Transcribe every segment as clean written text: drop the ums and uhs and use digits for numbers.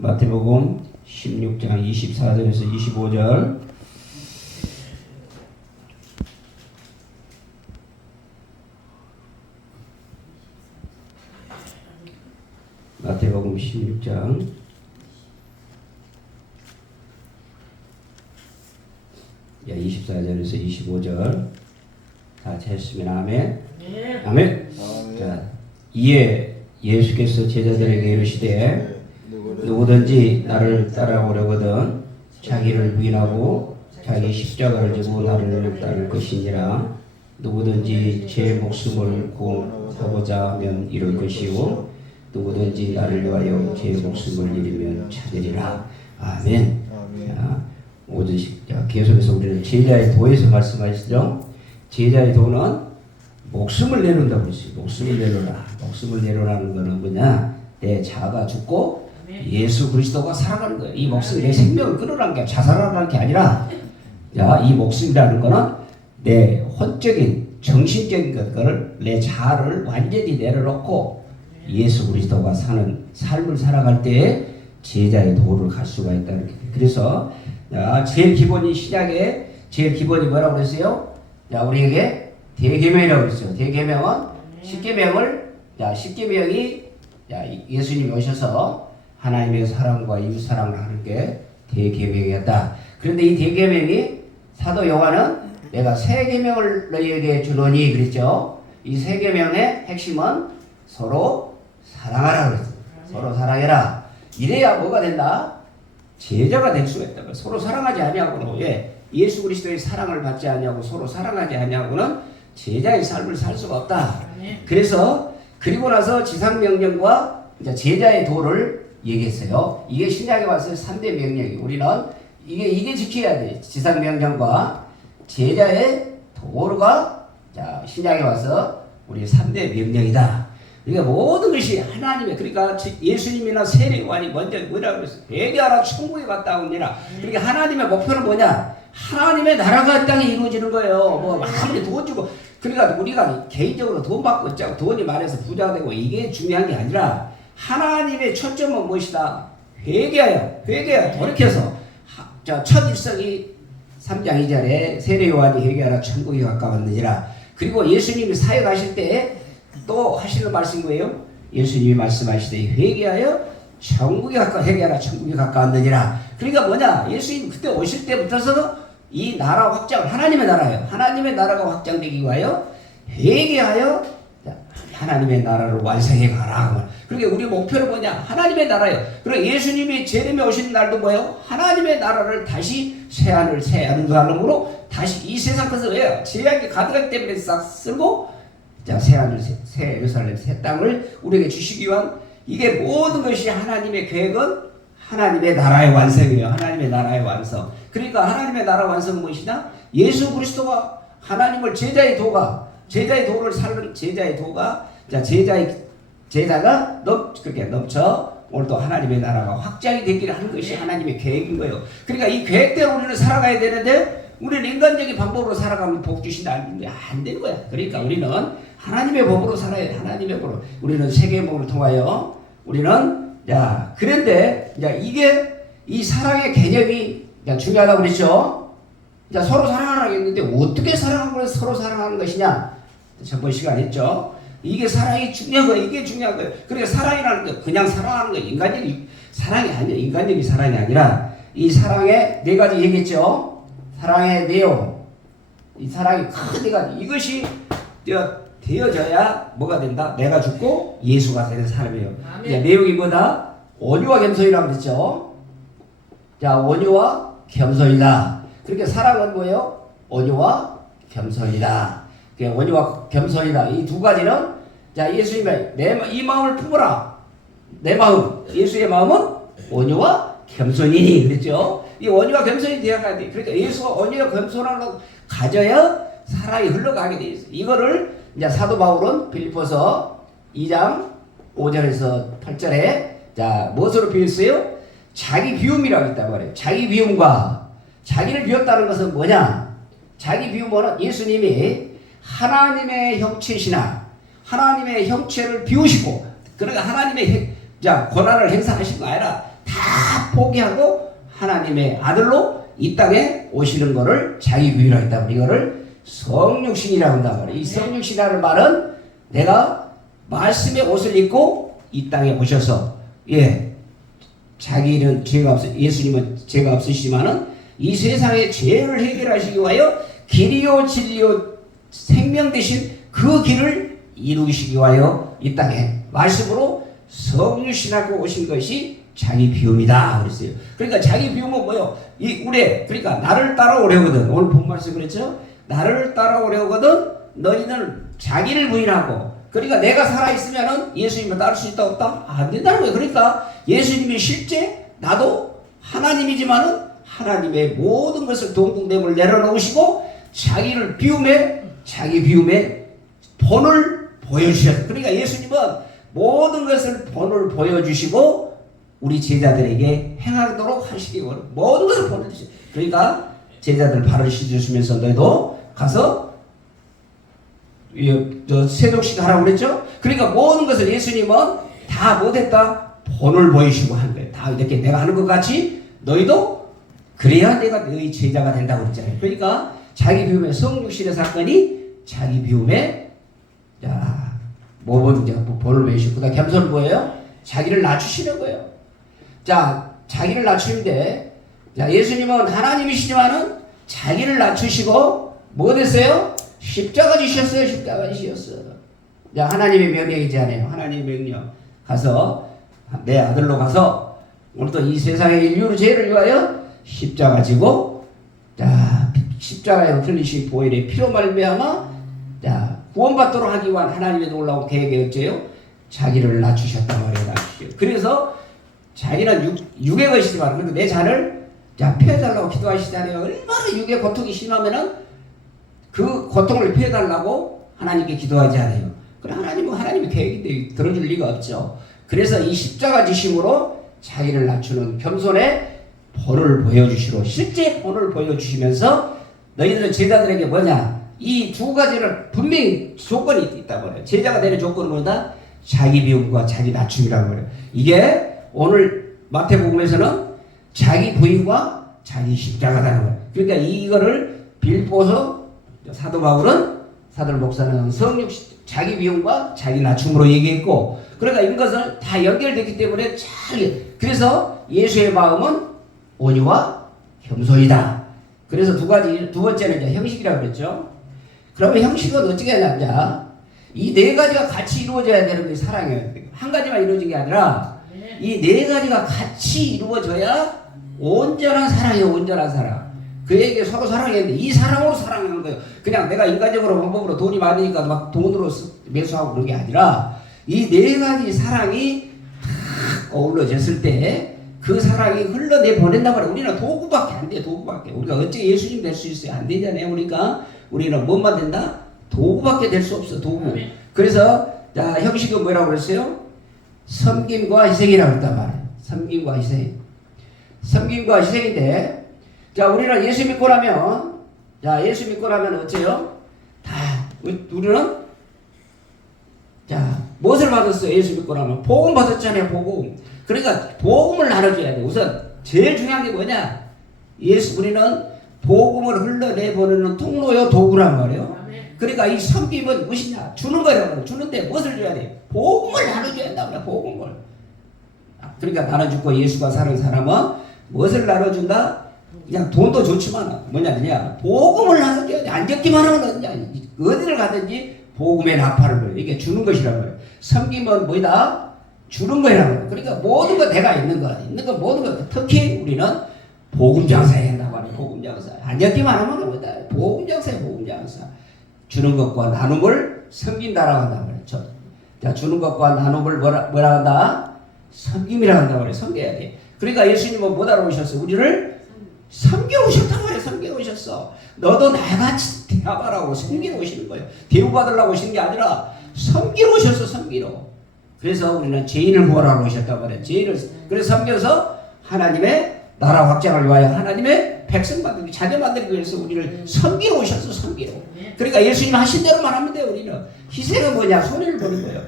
마태복음 16장 24절에서 25절. 마태복음 16장 24절에서 25절. 다 찾으시면 아멘. 네. 아멘. 자, 이에 예수께서 제자들에게 이르시되 누구든지 나를 따라오려거든 자기를 부인하고 자기 십자가를 지고 나를 따를 것이니라. 누구든지 제 목숨을 구원하고자 하면 이룰 것이요 누구든지 나를 위하여 제 목숨을 잃으면 찾으리라. 아멘. 자, 5절씩. 자, 계속해서 우리는 제자의 도에서 말씀하시죠. 제자의 도는 목숨을 내놓는다고 했어요. 목숨을 내놓으라. 목숨을 내놓으라는 것은 뭐냐? 내 자아가 죽고 예수 그리스도가 살아가는 거예요. 이 목숨이 내 생명을 끊으라는 게 자살하라는 게 아니라, 자, 이 목숨이라는 것은 내 혼적인 정신적인 것을 내 자아를 완전히 내려놓고 예수 그리스도가 사는 삶을 살아갈 때에 제자의 도를 갈 수가 있다는 거예요. 그래서 자, 제일 기본이 신약의 제일 기본이 뭐라고 그랬어요? 자, 우리에게 대계명이라고 그랬어요. 대계명은 십계명을, 자, 십계명이, 자, 예수님이 오셔서 하나님의 사랑과 이웃 사랑을 하는 게 대계명이었다. 그런데 이 대계명이 사도 요한은 내가 새 계명을 너희에게 주노니 그랬죠. 이 새 계명의 핵심은 서로 사랑하라 그랬어요. 서로 사랑해라. 이래야 뭐가 된다? 제자가 될 수가 있다. 서로 사랑하지 아니하고는, 예수 그리스도의 사랑을 받지 아니하고 서로 사랑하지 아니하고는 제자의 삶을 살 수가 없다. 그래서 그리고 나서 지상명령과 이제 제자의 도를 얘기했어요. 이게 신약에 와서 3대 명령이, 우리는 이게 지켜야 돼. 지상명령과 제자의 도가, 자, 신약에 와서 우리 3대 명령이다. 그러니까 모든 것이 하나님의, 그러니까 예수님이나 세례요한이 먼저 뭐라고 그랬어요? 회개하라, 천국에 갔다 오니라. 그러니까 하나님의 목표는 뭐냐? 하나님의 나라가 땅에 이루어지는 거예요. 뭐 아무리 돈 주고, 그러니까 우리가 개인적으로 돈 받고 있자고 돈이 많아서 부자가 되고 이게 중요한 게 아니라 하나님의 초점은 무엇이다? 회개하여 돌이켜서. 자, 첫 일성이 3장 2절에 세례요한이 회개하라, 천국이 가까웠느니라. 그리고 예수님이 사역하실 때 또 하시는 말씀이 뭐예요? 예수님이 말씀하시되 회개하여 회개하라, 천국이 가까웠느니라. 그러니까 뭐냐? 예수님 그때 오실 때부터서 이 나라 확장을, 하나님의 나라예요. 하나님의 나라가 확장되기 위하여 회개하여 하나님의 나라를 완성해 가라. 그러니까 우리 목표는 뭐냐? 하나님의 나라예요. 그리고 예수님이 재림에 오신 날도 뭐예요? 하나님의 나라를 다시 새하늘 새하늘 가름으로 다시 이 세상 것을, 왜요? 죄악이 가득하기 때문에 싹 쓸고, 자, 새하늘 새 예루살렘 새 땅을 우리에게 주시기 위한, 이게 모든 것이 하나님의 계획은 하나님의 나라의 완성이에요. 하나님의 나라의 완성. 그러니까 하나님의 나라 완성은 무엇이냐? 예수 그리스도가 하나님을 제자의 도를 살는 제자의 도가, 자, 제자가 그렇게 넘쳐 오늘 또 하나님의 나라가 확장이 되기를 하는 것이 하나님의 계획인 거예요. 그러니까 이 계획대로 우리는 살아가야 되는데 우리는 인간적인 방법으로 살아가면 복 주신다 안 되는 거야. 그러니까 우리는 하나님의 법으로 살아야 돼. 하나님의 법으로. 우리는 세계복을 통하여 우리는, 자, 그런데 이게 이 사랑의 개념이 중요하다고 그랬죠. 자, 서로 사랑하라고 했는데 어떻게 서로 사랑하는 것이냐? 전번 시간에 했죠. 이게 사랑이 중요한 거예요. 이게 중요한 거예요. 그러니까 사랑이라는 게 그냥 사랑하는 거, 인간적인 사랑이 아니에요. 인간적인 사랑이 아니라 이 사랑의 네 가지 얘기했죠. 사랑의 내용, 이 사랑이 큰 네 가지, 이것이 되어져야 뭐가 된다? 내가 죽고 예수가 되는 사람이에요. 이제 내용이 뭐다? 온유와 겸손이라고 그랬죠. 자, 온유와 겸손이다. 그렇게 사랑은 뭐예요? 온유와 겸손이다. 온유와 겸손이다. 이 두 가지는, 자, 예수님의 이 마음을 품어라. 내 마음, 예수의 마음은 온유와 겸손이니 그랬죠. 이 온유와 겸손이 되어가야 돼. 그러니까 예수가 온유와 겸손을 가져야 사랑이 흘러가게 돼 있어. 이거를 이제 사도 바울은 빌립보서 2장 5절에서 8절에, 자, 무엇으로 비웠어요? 자기 비움이라고 했단 말이에요. 자기 비움과, 자기를 비웠다는 것은 뭐냐? 자기 비움은 예수님이 하나님의 형체시나 하나님의 형체를 비우시고, 그러니까 하나님의 권한을 행사하신 거 아니라 다 포기하고 하나님의 아들로 이 땅에 오시는 것을 자기 부인하고 있다. 이거를 성육신이라고 한단 말이에요. 이 성육신이라는 말은 내가 말씀의 옷을 입고 이 땅에 오셔서 자기는 죄가 없어 예수님은 죄가 없으시지만은 이 세상의 죄를 해결하시기 위하여 길이요 진리요 생명 되신 그 길을 이루시기 위하여 이 땅에 말씀으로 성육신하고 오신 것이 자기 비움이다 그랬어요. 그러니까 자기 비움은 뭐요? 그러니까 나를 따라오려거든. 오늘 본 말씀 그랬죠? 나를 따라오려거든 너희는 자기를 부인하고, 그러니까 내가 살아있으면은 예수님을 따를 수 있다 없다? 안 된다는 거예요. 그러니까 예수님이 실제 나도 하나님이지만은 하나님의 모든 것을 동등됨을 내려놓으시고 자기를 자기 비움에 본을 보여주셨어요. 그러니까 예수님은 모든 것을 본을 보여주시고 우리 제자들에게 행하도록 하시기 원해요. 모든 것을 본을 주시고, 그러니까 제자들 발을 씻으시면서 너희도 가서 세독식 하라고 그랬죠? 그러니까 모든 것을 예수님은 다 못했다 본을 보이시고 한 거예요. 다 이렇게 내가 하는 것 같이 너희도 그래야 내가 너희 제자가 된다고 그랬잖아요. 그러니까 자기 비움의 성육신의 사건이 자기 비움의 본을 보이시고, 그다음 겸손은 뭐예요? 자기를 낮추시는 거예요. 자기를 낮추는데, 예수님은 하나님이시지만은 자기를 낮추시고 뭐 됐어요? 십자가 지셨어요. 십자가 지셨어요. 하나님의 명령이지 않아요. 하나님의 명령. 가서 내 아들로 가서 오늘도 이 세상의 인류의 죄를 위하여 십자가 지고 십자가에 흘리신 보혈의 피로 말미암아 구원받도록 하기 위한 하나님의 놀라운 계획이 어째요? 자기를 낮추셨단 말이에요. 그래서 자기는 육의 것이지만 그런데 내 잔을 피해달라고 기도하시잖아요. 얼마나 육의 고통이 심하면은 그 고통을 피해달라고 하나님께 기도하지 않아요. 그래 하나님의 계획인데 들어줄 리가 없죠. 그래서 이 십자가 지심으로 자기를 낮추는 겸손의 본을 보여주시고, 실제 본을 보여주시면서 너희들은 제자들에게 뭐냐? 이 두 가지를 분명히 조건이 있다고 해요. 제자가 되는 조건은 뭐다? 자기 비움과 자기 낮춤이라고 해요. 이게 오늘 마태복음에서는 자기 부인과 자기 십자가라는 거예요. 그러니까 이거를 빌보서 사도 바울은, 사도 목사는 자기 비움과 자기 낮춤으로 얘기했고, 그러니까 이것은 다 연결되기 때문에 그래서 예수의 마음은 온유와 겸손이다. 그래서 두 번째는 이제 형식이라고 그랬죠. 그러면 형식은 어떻게 하냐? 이 네 가지가 같이 이루어져야 되는 게 사랑이에요. 한 가지만 이루어진 게 아니라 이 네 가지가 같이 이루어져야 온전한 사랑이에요. 온전한 사랑. 그에게 서로 사랑했는데 이 사랑으로 사랑하는 거예요. 그냥 내가 인간적으로 방법으로 돈이 많으니까 막 돈으로 매수하고 그런 게 아니라 이 네 가지 사랑이 다 어우러졌을 때 그 사랑이 흘러내보낸단 말이에요. 우리는 도구밖에 안 돼. 도구밖에. 우리가 어째 예수님 될 수 있어요? 안 되잖아요. 그러니까 우리는 뭔만 된다? 도구밖에 될 수 없어. 도구. 그래서 형식은 뭐라고 그랬어요? 섬김과 희생이라고 했단 말이에요. 섬김과 희생. 섬김과 희생인데, 우리는 예수 믿고 나면, 예수 믿고 나면 어째요? 우리는, 무엇을 받았어요? 예수 믿고 나면? 복음 받았잖아요, 복음. 그러니까, 복음을 나눠줘야 돼. 우선, 제일 중요한 게 뭐냐? 우리는 복음을 흘러내보내는 통로요, 도구란 말이에요. 그러니까 이 섬김은 무엇이냐? 주는 거라고. 주는데 무엇을 줘야 돼? 복음을 나눠줘야 된다. 복음을. 그러니까 나눠주고 예수가 사는 사람은 무엇을 나눠준다? 그냥 돈도 좋지만 뭐냐? 복음을 나눠줘야 돼. 안 적기만 하면 어디를 가든지 복음의 나팔을 불어요. 이게 주는 것이라는 거예요. 섬김은 뭐다? 주는 거라는 거예요. 그러니까 모든 거 내가 있는 거 모든 거. 특히 우리는 복음 장사해야 한다고 하는 복음 장사. 안 적기만 하면 뭐다? 복음 장사야, 복음 장사. 주는 것과 나눔을 섬긴다라고 한단 말이에요. 주는 것과 나눔을 뭐라 한다? 섬김이라고 한단 말이에요. 섬겨야 돼. 그러니까 예수님은 뭐하러 오셨어요? 우리를 섬기러 오셨단 말이에요. 섬기러 오셨어. 너도 나같이 대하라고 섬기러 오시는 거예요. 대우받으려고 오시는 게 아니라 섬기러 오셨어. 섬기러. 그래서 우리는 죄인을 구원하러 오셨단 말이에요. 그래서 섬겨서 하나님의 나라 확장을 위하여 하나님의 백성 만들기, 자녀 만들기 위해서 우리를 섬기러 오셨어. 섬기러. 그러니까 예수님 하신 대로만 하면 돼요. 우리는 희생은 뭐냐? 손해를 보는 거예요.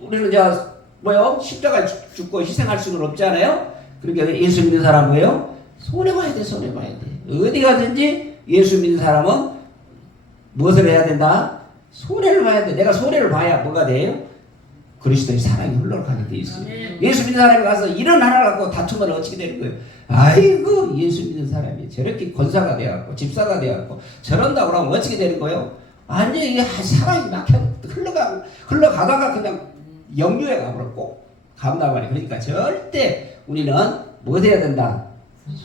우리는 뭐요? 십자가 죽고 희생할 수는 없잖아요. 그러니까 예수 믿는 사람 뭐예요? 손해봐야 돼, 손해봐야 돼. 어디 가든지 예수 믿는 사람은 무엇을 해야 된다? 손해를 봐야 돼. 내가 손해를 봐야 뭐가 돼요? 그리스도의 사랑이 흘러가게 돼 있어요. 예수 믿는 사람이 가서 이런 하나를 갖고 다투면 어떻게 되는 거예요? 아이고, 예수 믿는 사람이 저렇게 권사가 되어갖고 집사가 되어갖고 저런다고 그러면 어떻게 되는 거예요? 완전히 이게 사랑이 막 흘러가다가 그냥 영유에 가버렸고 간단 말이에요. 그러니까 절대 우리는 뭐 해야 된다?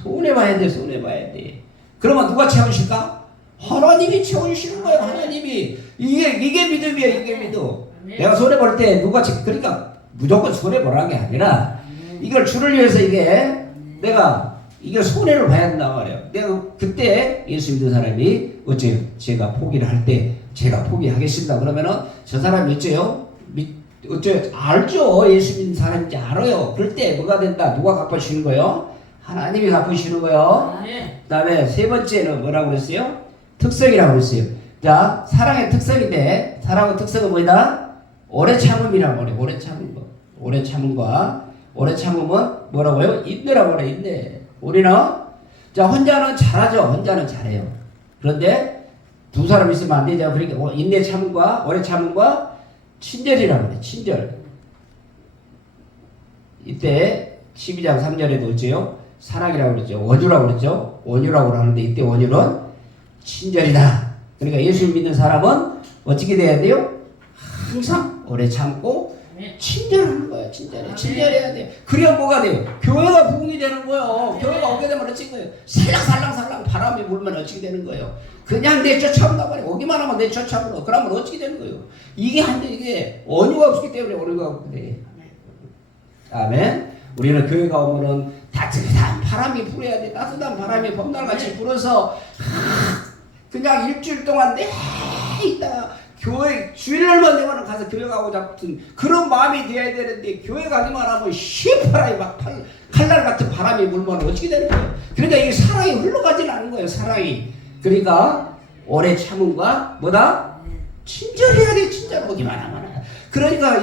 손해봐야 돼, 손해봐야 돼. 그러면 누가 채우실까? 하나님이 채워주시는 거예요. 하나님이. 이게 믿음이에요. 이게 믿음. 내가 손해볼 때 누가 그러니까 무조건 손해보라는 게 아니라 이걸 주를 위해서 이게 내가 이걸 손해를 봐야 된단 말이에요. 내가 그때 예수 믿는 사람이 어째 제가 포기를 할 때 제가 포기하겠습니다. 그러면은 저 사람이 어째요? 어째 알죠? 예수 믿는 사람인지 알아요. 그럴 때 뭐가 된다? 누가 갚아주시는 거예요? 하나님이 갚으시는 거예요. 그 다음에 세 번째는 뭐라고 그랬어요? 특성이라고 그랬어요. 자, 사랑의 특성인데 사랑의 특성은 뭐다? 오래 참음이라고 그래요. 오래 참은 거. 오래 참음과 오래 참음은 뭐라고요? 인내라고 그래요. 인내. 우리는 자 혼자는 잘하죠. 혼자는 잘해요. 그런데 두 사람 있으면 안 되죠. 그러니까 인내 참음과 오래 참음과 친절이라고 그래요. 친절. 이때 12장 3절에도 어째요? 사랑이라고 그랬죠. 원유라고 그랬죠. 원유라고 하는데 이때 원유는 친절이다. 그러니까 예수를 믿는 사람은 어떻게 돼야 돼요? 항상 오래 참고 친절하는 거예요. 친절해야 돼. 그래야 뭐가 돼요? 교회가 부흥이 되는 거예요. 교회가 오게 되면 어떻게 돼요? 살랑살랑 바람이 불면 어떻게 되는 거예요? 그냥 내 쫓아온단 말이에요. 오기만 하면 내 쫓아오고 그러면 어떻게 되는 거예요? 이게 원유가 없기 때문에 원유가 없게 돼. 아멘. 우리는 교회가 오면은 따뜻한 바람이 불어야 돼. 따뜻한 바람이 봄날같이 불어서 그냥 일주일 동안 내 있다가 교회 주일날만 되면 가서 교회 가고 잡든 그런 마음이 돼야 되는데 교회 가기만 하면 시퍼라이 막 칼날 같은 바람이 불면 어떻게 되는 거예요? 그러니까 이 사랑이 흘러가지는 않는 거예요. 사랑이. 그러니까 오래 참음과 뭐다? 친절해야 돼. 친절 오기만 하면. 그러니까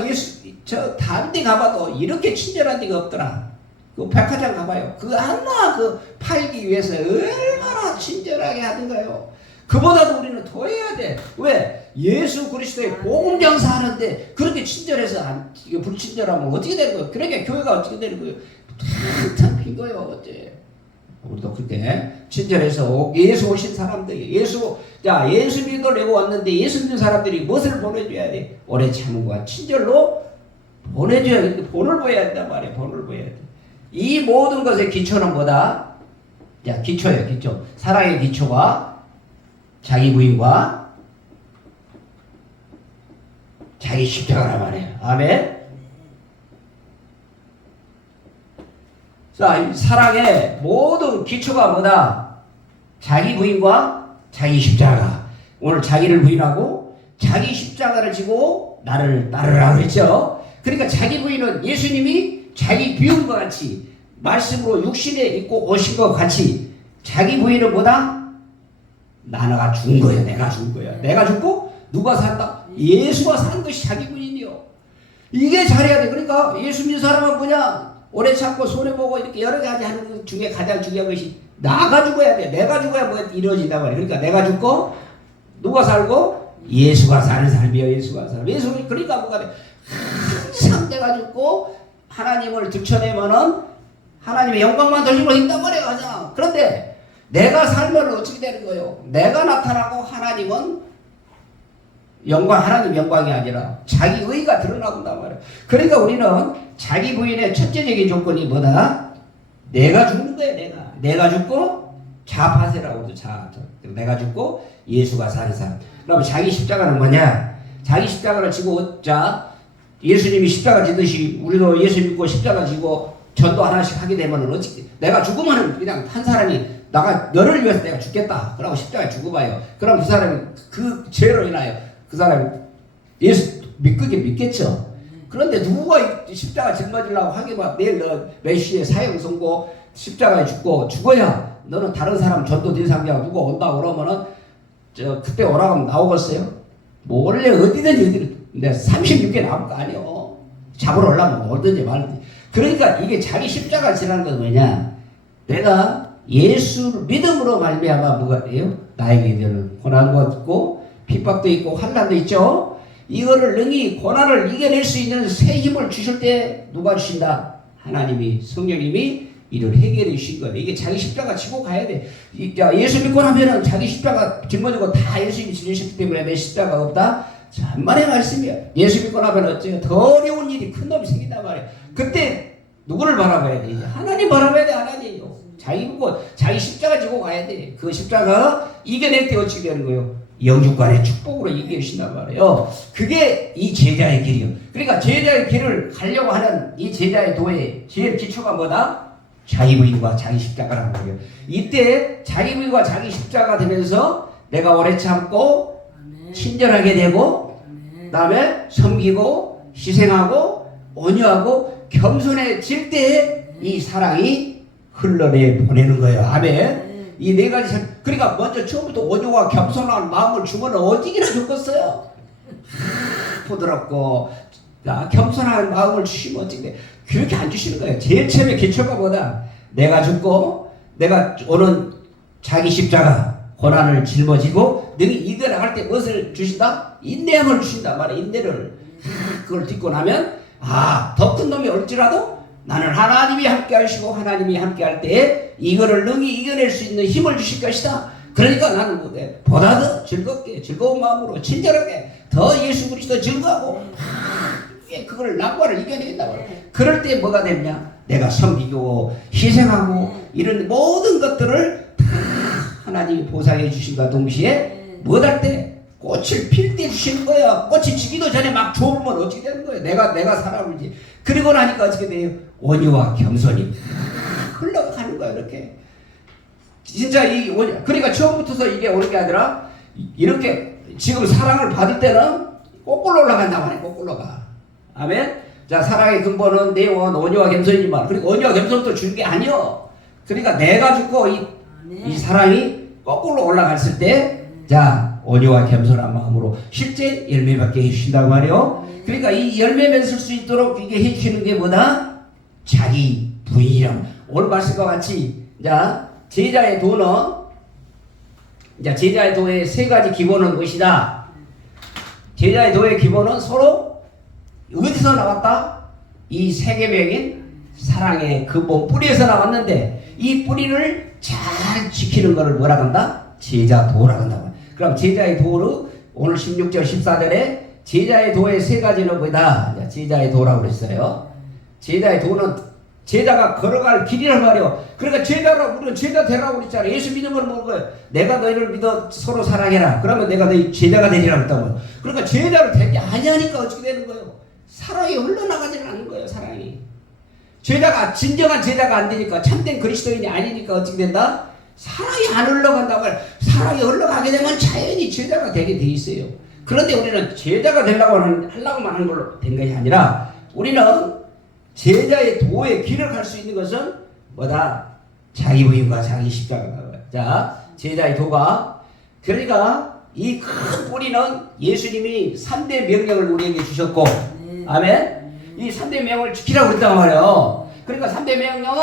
저 다른 데 가봐도 이렇게 친절한 데가 없더라. 그 백화점 가봐요. 그 하나 팔기 위해서 얼마나 친절하게 하던가요. 그보다도 우리는 더 해야 돼. 왜? 예수 그리스도의 복음 장사하는데 그렇게 친절해서 불친절하면 어떻게 되는 거예요? 그러니까 교회가 어떻게 되는 거예요? 탁탁 핀 거예요. 어째? 우리도 그렇게 친절해서 예수 오신 사람들, 예수 믿으려고 왔는데 예수 믿는 사람들이 무엇을 보내줘야 돼? 오래 참음과 친절로 보내줘야 돼. 본을 보여야 된단 말이에요. 본을 보여야 돼. 이 모든 것의 기초는 뭐다? 자, 기초예요. 기초. 사랑의 기초가 자기 부인과 자기 십자가란 말이에요. 아멘. 자, 사랑의 모든 기초가 뭐다? 자기 부인과 자기 십자가. 오늘 자기를 부인하고 자기 십자가를 지고 나를 따르라 그랬죠. 그러니까 자기 부인은 예수님이 자기 비움과 같이 말씀으로 육신에 있고 오신 것 같이 자기 부인은 뭐다? 나가 죽은 거예요. 내가 죽은 거예요. 내가 죽고 누가 산다? 예수가 산 것이 자기 부인이요. 이게 잘해야 돼. 그러니까 예수 믿는 사람은 뭐냐? 오래 참고 손해보고 이렇게 여러 가지 하는 것 중에 가장 중요한 것이 나가 죽어야 돼. 내가 죽어야 뭐 이루어진단 말이야. 그러니까 내가 죽고 누가 살고? 예수가 사는 삶이요. 예수가 사는. 그러니까 뭐가 돼? 항상 내가 죽고 하나님을 들춰내면은 하나님의 영광만 돌리고 있단 말이야. 가자. 그런데 내가 살면 어떻게 되는 거예요? 내가 나타나고 하나님은 하나님 영광이 아니라 자기 의가 드러나본단 말이에요. 그러니까 우리는 자기 부인의 첫째적인 조건이 뭐다? 내가 죽는 거예요. 내가 죽고 자파세라고 그러죠. 내가 죽고 예수가 사는 삶. 그럼 자기 십자가는 뭐냐? 자기 십자가를 지고 예수님이 십자가 지듯이 우리도 예수 믿고 십자가 지고 전도 하나씩 하게 되면 어떻게? 내가 죽으면 그냥 한 사람이 너를 위해서 내가 죽겠다. 그러고 십자가에 죽어봐요. 그럼 그 사람이 그 죄로 인하여 그 사람이 예수 믿겠죠. 그런데 누가 십자가 짊어지려고 하기만 내일 너 메시의 사형 선고 십자가에 죽어야 너는 다른 사람 전도 대상자가 누가 온다 그러면은 그때 오라고 하면 나오겠어요? 뭐 원래 어디든지 근데 36개 나올 거 아니요. 잡으러 올라면 오든지 말든지. 그러니까 이게 자기 십자가 지라는 건 뭐냐? 내가 예수를 믿음으로 말미암아 뭐가 돼요? 나에게 되는 고난도 있고 핍박도 있고 환난도 있죠. 이거를 능히 고난을 이겨낼 수 있는 새 힘을 주실 때 누가 주신다? 하나님이, 성령님이 이를 해결해 주신 거예요. 이게 자기 십자가 지고 가야 돼. 예수 믿고 나면은 자기 십자가 짊어지고 다 예수님이 지으셨기 때문에 내 십자가 없다? 천만의 말씀이야. 예수 믿고 나면 어째요? 더 어려운 일이 큰 놈이 생긴단 말이야. 그때 누구를 바라봐야 돼? 하나님 바라봐야 돼. 하나님요. 자기 믿고 자기 십자가 지고 가야 돼. 그 십자가 이겨낼 때 어떻게 되는 거예요? 영주권의 축복으로 이겨주신단 말이에요. 그게 이 제자의 길이요. 그러니까 제자의 길을 가려고 하는 이 제자의 도의 제일 기초가 뭐다? 자기 부인과 자기 십자가라는 거예요. 이때 자기 부인과 자기 십자가 되면서 내가 오래 참고 친절하게 되고 그 다음에 섬기고 희생하고 온유하고 겸손해질 때 이 사랑이 흘러내 보내는 거예요. 아멘. 이 네 가지 그러니까 먼저 처음부터 온유와 겸손한 마음을 주면 어디기나 좋겠어요. 부드럽고 겸손한 마음을 주시면 어떻게 그렇게 안 주시는 거예요. 제일 처음에 기초가 뭐다? 내가 죽고 내가 오는 자기 십자가 고난을 짊어지고 능히 이겨나갈 때 무엇을 주신다? 인내함을 주신다 말이야. 인내를 그걸 듣고 나면 더 큰 놈이 올지라도 나는 하나님이 함께 하시고 하나님이 함께 할 때 이거를 능히 이겨낼 수 있는 힘을 주실 것이다. 그러니까 나는 보다 더 즐겁게 즐거운 마음으로 친절하게 더 예수 그리스도 증거하고 그걸 난관을 이겨내겠다고. 그럴 때 뭐가 되냐? 내가 섬기고 희생하고 이런 모든 것들을 다 하나님이 보상해 주신과 동시에 뭐할 때? 꽃을 필 때 주시는 거야. 꽃이 지기도 전에 막 좁으면 어떻게 되는 거야? 내가 사람을지. 그리고 나니까 어떻게 돼요? 온유와 겸손이 흘러가는 거야. 이렇게 진짜 이 온유. 그러니까 처음부터 이게 오는 게 아니라 이렇게 지금 사랑을 받을 때는 거꾸로 올라간단 말이야. 거꾸로 가. 아멘. 자, 사랑의 근본은 내원 온유와 겸손이지만 그리고 온유와 겸손도 주는 게 아니요. 그러니까 내가 죽고 이 사랑이 거꾸로 올라갔을 때 자, 온유와 겸손한 마음으로 실제 열매 맺게 해주신다고 말이요. 그러니까 이 열매 맺을 수 있도록 이게 해주시는 게 뭐다? 자기 부인이란. 오늘 말씀과 같이 자, 제자의 도는 제자의 도의 세 가지 기본은 무엇이다? 제자의 도의 기본은 서로 어디서 나왔다? 이 세계명인 사랑의 근본 뿌리에서 나왔는데 이 뿌리를 잘 지키는 것을 뭐라 한다? 제자도라 한다. 그럼 제자의 도를 오늘 16절 14절에 제자의 도의 세 가지는 뭐다? 제자의 도라고 그랬어요. 제자의 도는 제자가 걸어갈 길이란 말이요. 그러니까 제자라 우리는 제자 되라고 그랬잖아요. 예수 믿으면 뭐예요? 내가 너희를 믿어 서로 사랑해라. 그러면 내가 너희 제자가 되리라고 했다고요. 그러니까 제자를 되지 아니하니까 어떻게 되는 거예요? 사랑이 흘러나가지는 않는 거예요. 사랑이. 제자가 진정한 제자가 안 되니까 참된 그리스도인이 아니니까 어떻게 된다? 사랑이 안 흘러간다고 해요. 사랑이 흘러가게 되면 자연히 제자가 되게 돼 있어요. 그런데 우리는 제자가 하려고만 하는 걸로 된 것이 아니라 우리는 제자의 도의 길을 갈 수 있는 것은 뭐다? 자기 부인과 자기 십자가다. 자, 제자의 도가 그러니까 이 큰 뿌리는 예수님이 3대 명령을 우리에게 주셨고 아멘? 이 3대 명령을 지키라고 그랬단 말이에요. 그러니까 3대 명령은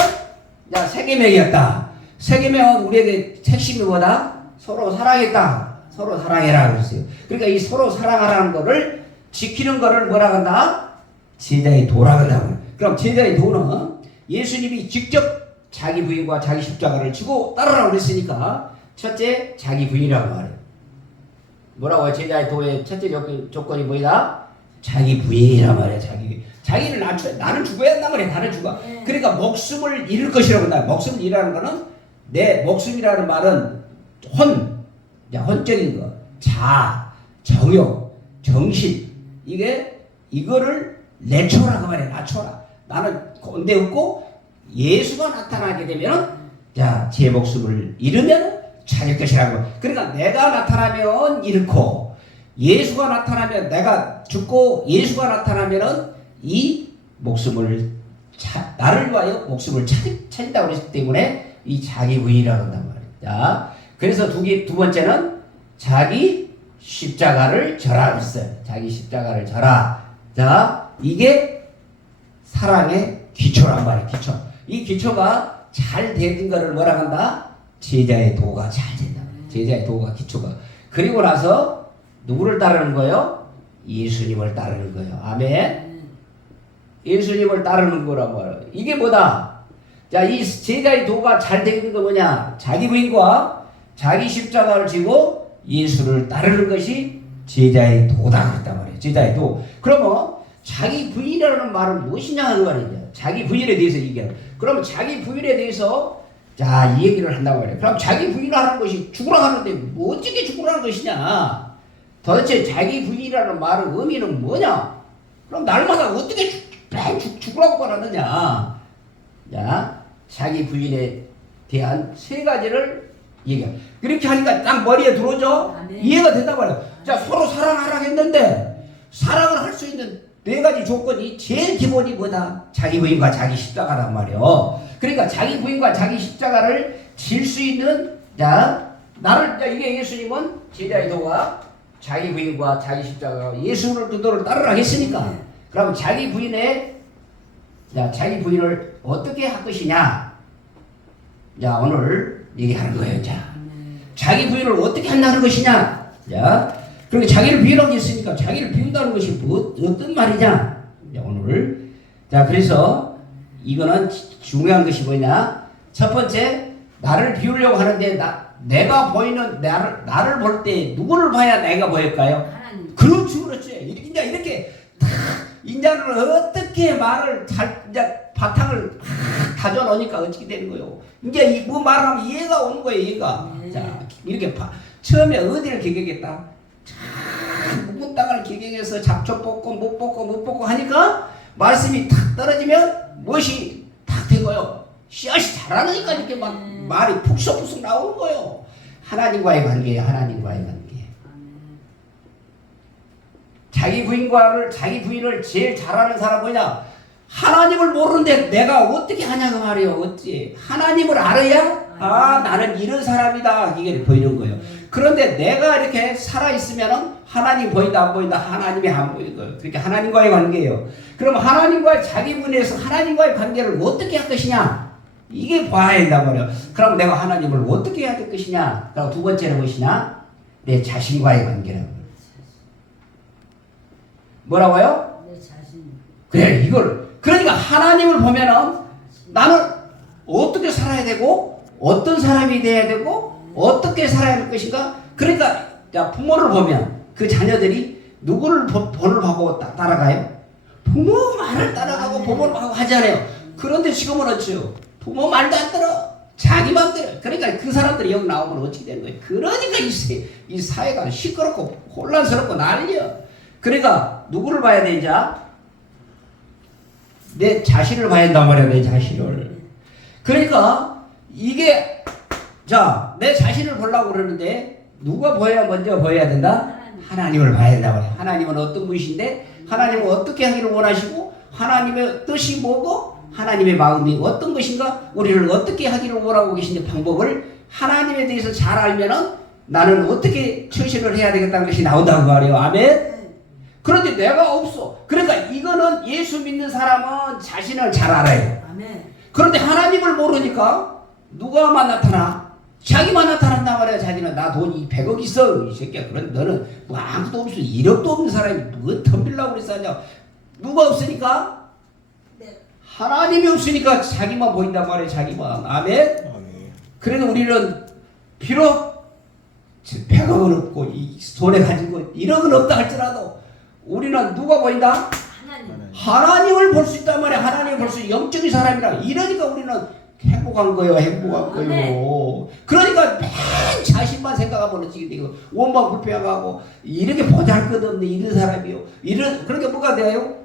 세계명이었다. 세계명은 우리에게 핵심이 뭐다? 서로 사랑했다. 서로 사랑해라 그랬어요. 그러니까 이 서로 사랑하라는 거를 지키는 거를 뭐라 한다? 제자의 도라 한다. 그럼 제자의 도는 예수님이 직접 자기 부인과 자기 십자가를 지고 따르라고 그랬으니까 첫째 자기 부인이라고 말해요. 뭐라고요? 제자의 도의 첫째 조건이 뭐다? 자기 부인이란 말이야. 자기를 나는 죽어야 한단 말이야. 나는 죽어. 그러니까 목숨을 잃을 것이라고 한다. 목숨을 잃으라는 거는 내 목숨이라는 말은 혼적인 거, 정욕, 정신 이거를 내쳐라 그 말이야. 낮춰라. 나는 꼰대 없고 예수가 나타나게 되면 제 목숨을 잃으면 찾을 것이라고. 그러니까 내가 나타나면 잃고 예수가 나타나면 내가 죽고 예수가 나타나면은 이 목숨을 나를 위하여 목숨을 찾는다고 그랬기 때문에 이 자기 부인이라고 한단 말이에요. 자, 그래서 두 번째는 자기 십자가를 져라 그랬어요. 자기 십자가를 져라. 자, 이게 사랑의 기초란 말이에요. 기초. 이 기초가 잘 되는 거를 뭐라 한다? 제자의 도가 잘 된다. 제자의 도가 기초가. 그리고 나서 누구를 따르는 거예요? 예수님을 따르는 거예요. 아멘. 예수님을 따르는 거란 말이에요. 이게 뭐다? 자, 이 제자의 도가 잘 되는 거 뭐냐? 자기 부인과 자기 십자가를 지고 예수를 따르는 것이 제자의 도다 그랬단 말이에요. 제자의 도. 그러면 자기 부인이라는 말은 무엇이냐 하는 말이죠. 자기 부인에 대해서 얘기하는. 그러면 자기 부인에 대해서 자, 이 얘기를 한다고 말이에요. 그럼 자기 부인이라는 것이 죽으라 하는데 뭐 어떻게 죽으라는 것이냐? 도대체 자기 부인이라는 말의 의미는 뭐냐? 그럼 날마다 어떻게 죽으라고 말하느냐? 자, 자기 부인에 대한 세 가지를 얘기합니다. 그렇게 하니까 딱 머리에 들어오죠? 이해가 된단 말이에요. 자, 서로 사랑하라 했는데 사랑을 할 수 있는 네 가지 조건이 제일 기본이 뭐다? 자기 부인과 자기 십자가란 말이에요. 그러니까 자기 부인과 자기 십자가를 질 수 있는 자, 나를 자, 이게 예수님은 제자의 도가 자기 부인과 자기 십자가 예수를 그도를 따르라 했으니까 그럼 자기 부인의 자, 자기 부인을 어떻게 할 것이냐? 자, 오늘 얘기하는 거예요. 자, 자기 부인을 어떻게 한다는 것이냐? 자, 그리고 자기를 비우라고 했으니까 자기를 비운다는 것이 뭐, 어떤 말이냐? 자, 오늘 자, 그래서 이거는 중요한 것이 뭐냐? 첫 번째, 나를 비우려고 하는데 내가 보이는 나를 볼 때 누구를 봐야 내가 보일까요? 그렇죠, 그렇죠. 이렇게 인자를 어떻게 말을 잘 이제 바탕을 다져 놓으니까 어떻게 되는 거예요? 이제 뭐 말하면 이해가 오는 거예요, 이해가. 자, 이렇게 처음에 어디를 개경했다? 묵은 땅을 개경해서 잡초 뽑고 못 뽑고 하니까 말씀이 탁 떨어지면 무엇이 탁 된 거예요. 씨앗이 자라니까 이렇게 막 말이 푹석푹석 나오는 거예요. 하나님과의 관계예요. 하나님과의 관계. 자기 부인을 제일 잘하는 사람 뭐냐? 하나님을 모르는데 내가 어떻게 하냐고 말이에요. 어찌 하나님을 알아야 나는 이런 사람이다 이게 보이는 거예요. 그런데 내가 이렇게 살아 있으면은 하나님 보인다 안 보인다? 하나님이 안 보이는 거예요. 그러니까 하나님과의 관계예요. 그럼 하나님과의 자기 분에서 하나님과의 관계를 어떻게 할 것이냐? 이게 봐야 된단 말이에요. 그럼 내가 하나님을 어떻게 해야 될 것이냐? 그럼 두 번째는 무엇이냐? 내 자신과의 관계라고. 뭐라고요? 내 자신. 그래, 이걸. 그러니까 하나님을 보면은 나는 어떻게 살아야 되고, 어떤 사람이 돼야 되고, 어떻게 살아야 할 것인가? 그러니까, 자, 부모를 보면 그 자녀들이 누구를 본을 보고 따라가요? 부모 말을 따라가고 부모를 하고 하잖아요. 그런데 지금은 어찌요? 부모 말도 안 들어. 자기 맘대로. 그러니까 그 사람들이 여기 나오면 어떻게 되는 거예요? 그러니까 이 사회가 시끄럽고 혼란스럽고 난리야. 그러니까 누구를 봐야 되지? 내 자신을 봐야 된단 말이야. 내 자신을. 그러니까 이게 자, 내 자신을 보려고 그러는데 누가 먼저 보여야 된다? 하나님을 봐야 된다 말이야. 하나님은 어떤 분이신데 하나님은 어떻게 하기를 원하시고 하나님의 뜻이 뭐고 하나님의 마음이 어떤 것인가 우리를 어떻게 하기를 원하고 계신지 방법을 하나님에 대해서 잘 알면은 나는 어떻게 처신을 해야 되겠다는 것이 나온다고 말이에요. 아멘. 그런데 내가 없어. 그러니까 이거는 예수 믿는 사람은 자신을 잘 알아요. 아멘. 그런데 하나님을 모르니까 누가만 나타나? 자기만 나타난단 말이야. 자기는 나 돈이 100억 있어. 이 새끼야. 그런데 너는 뭐 아무도 없어. 1억도 없는 사람이 뭐 덤빌라고 그랬었냐. 누가 없으니까? 네. 하나님이 없으니까 자기만 보인단 말이야. 자기만. 아멘. 그래도 우리는 비록 100억은 없고 이 돈에 가지고 1억은 없다 할지라도 우리는 누가 보인다? 하나님을 볼 수 있단 말이야. 하나님을 볼 수 있는 영적인 사람이라. 이러니까 우리는 행복한 거예요. 행복한 거예요. 그러니까 맨 자신만 생각하면 어찌게 원망 불평하고 이렇게 보잘것없는 이런 사람이요. 그러니까 뭐가 돼요?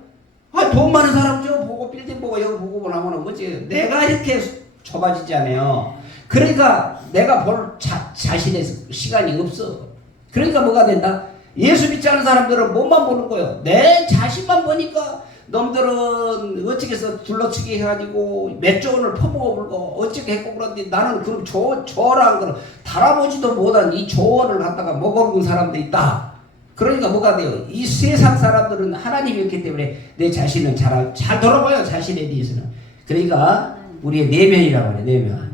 돈 많은 사람 저 보고 빌딩 보고 여기 보고 나면 뭐지? 내가 이렇게 좁아지지 않아요. 그러니까 내가 볼 자신의 시간이 없어. 그러니까 뭐가 된다? 예수 믿지 않은 사람들은 몸만 보는 거예요. 내 자신만 보니까 놈들은 어떻게 해서 둘러치기 해가지고 몇 조 원을 퍼먹어버리고 어떻게 했고 그런데 나는 그럼 저라는 거는 달아보지도 못한 이 조원을 갖다가 먹어먹은 사람도 있다. 그러니까 뭐가 돼요? 이 세상 사람들은 하나님이 없기 때문에 내 자신은 잘 돌아봐요. 자신에 대해서는. 그러니까 우리의 내면이라고 해요. 내면.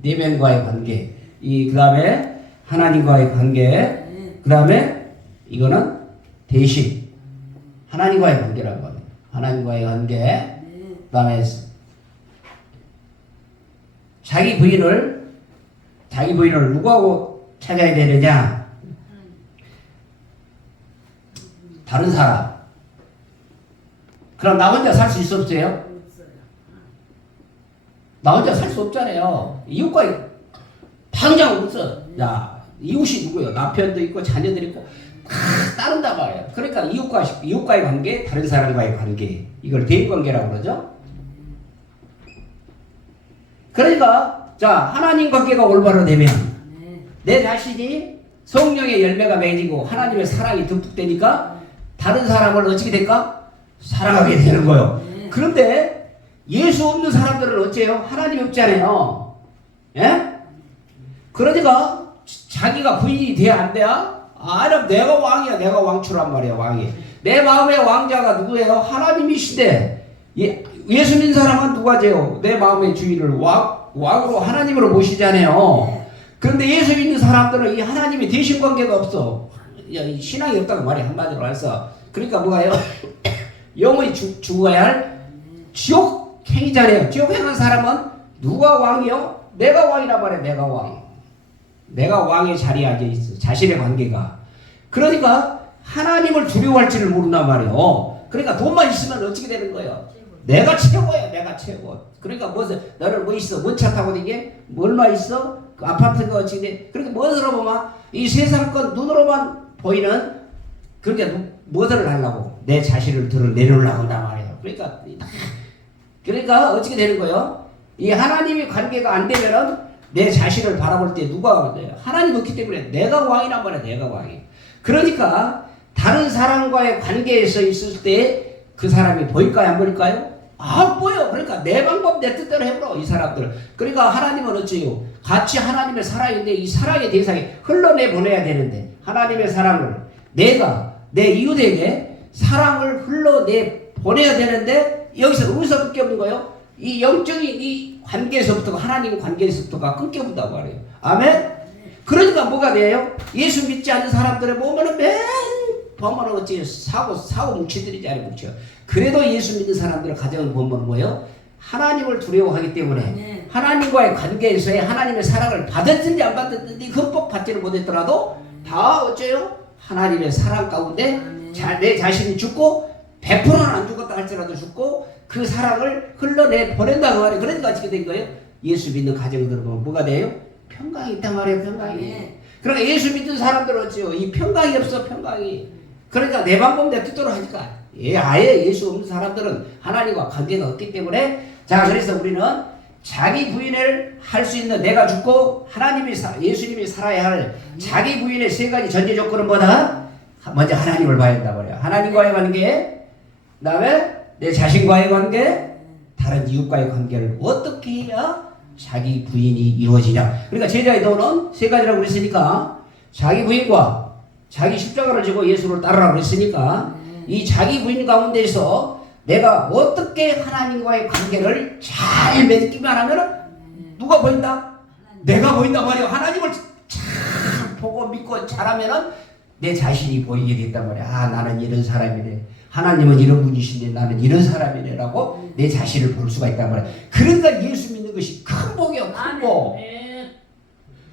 내면과의 관계. 그 다음에 하나님과의 관계. 그 다음에 이거는 대신 하나님과의 관계라고 합니다. 하나님과의 관계. 그 다음에 자기 부인을 누구하고 찾아야 되느냐? 다른 사람. 그럼 나 혼자 살 수 있어 없어요? 나 혼자 살 수 없잖아요. 이웃과 당장 없어. 야, 이웃이 누구예요? 남편도 있고 자녀들 있고 다 따른단 말이에요. 그러니까 이웃과의 관계, 다른 사람과의 관계, 이걸 대인관계라고 그러죠. 그러니까 자, 하나님 관계가 올바로 되면 내 자신이 성령의 열매가 맺이고 하나님의 사랑이 듬뿍되니까 다른 사람을 어떻게 될까? 사랑하게 되는 거예요. 그런데 예수 없는 사람들은 어째요? 하나님 없잖아요. 예? 그러니까 자기가 부인이 돼야 안 돼야? 아니면 내가 왕이야. 내가 왕초란 말이야. 왕이. 내 마음의 왕자가 누구예요? 하나님이신데 예수 믿는 사람은 누가 돼요? 내 마음의 주인을 왕으로 하나님으로 모시잖아요. 그런데 예수 믿는 사람들은 이 하나님의 대신 관계가 없어. 신앙이 없다고 말이 한마디로 해서. 그러니까 뭐가요? 영원히 죽어야 할 지옥 행위잖아요. 지옥 행한 사람은 누가 왕이요? 내가 왕이란 말이야. 내가 왕. 내가 왕의 자리에 앉아있어. 자신의 관계가. 그러니까 하나님을 두려워할지를 모른단 말이에요. 그러니까 돈만 있으면 어떻게 되는 거예요? 내가 최고야. 내가 최고. 그러니까 너를 뭐 있어? 뭔 차 타고 다니게? 얼마 있어? 그 아파트가 어찌 돼? 그렇게 무엇으로 보면 이 세상 것 눈으로만 보이는 그러니까 무엇을 하려고? 내 자신을 드러내려고 한단 말이에요. 그러니까 어떻게 되는 거예요? 이 하나님의 관계가 안 되면은 내 자신을 바라볼 때 누가 돼요? 하나님 없기 때문에 내가 왕이란 말이야. 내가 왕이. 그러니까 다른 사람과의 관계에서 있을 때 그 사람이 보일까요? 안 보일까요? 안 보여. 그러니까 내 방법 내 뜻대로 해버려 이 사람들. 그러니까 하나님은 어째요? 같이 하나님의 사랑인데 이 사랑의 대상이 흘러내보내야 되는데 하나님의 사랑을 내가 내 이웃에게 사랑을 흘러내보내야 되는데 여기서 어디서 끊겨본 거예요? 이 영적인 이 관계에서부터가 하나님 관계에서부터가 끊겨본다고 말해요. 아멘? 그러니까 뭐가 돼요? 예수 믿지 않는 사람들을 보면은 보면 어찌 사고 뭉치들이지 않아요. 뭉쳐. 그래도 예수 믿는 사람들의 가정을 보면 뭐예요? 하나님을 두려워하기 때문에 하나님과의 관계에서의 하나님의 사랑을 받았든지 안 받았든지 흠뻑 받지를 못했더라도 다 어째요? 하나님의 사랑 가운데 내 자신이 죽고 100%는 안 죽었다 할지라도 죽고 그 사랑을 흘러내 보낸다고 말이에요. 그러니까 어떻게 된 거예요? 예수 믿는 가정들 보면 뭐가 돼요? 평강이 있단 말이에요. 평강이. 그러니까 예수 믿는 사람들은 어째요? 이 평강이 없어. 평강이. 그러니까 내 방법 내 뜻대로 하니까 아예 예수 없는 사람들은 하나님과 관계가 없기 때문에 자 그래서 우리는 자기 부인을 할 수 있는 내가 죽고 예수님이 살아야 할 자기 부인의 세 가지 전제 조건은 뭐다? 먼저 하나님을 봐야 된다 말이야. 하나님과의 관계, 그 다음에 내 자신과의 관계, 다른 이웃과의 관계를 어떻게 해야 자기 부인이 이루어지냐. 그러니까 제자의 도는 세 가지라고 그랬으니까 자기 부인과 자기 십자가를 지고 예수를 따르라고 그랬으니까 이 자기 부인 가운데서 내가 어떻게 하나님과의 관계를 잘 맺기만 하면 누가 보인다? 내가 보인단 말이야. 하나님을 잘 보고 믿고 잘하면 내 자신이 보이게 된단 말이야. 아 나는 이런 사람이네. 하나님은 이런 분이신데 나는 이런 사람이네 라고 내 자신을 볼 수가 있단 말이야. 그러니까 예수 믿는 것이 큰 복이야. 큰 복.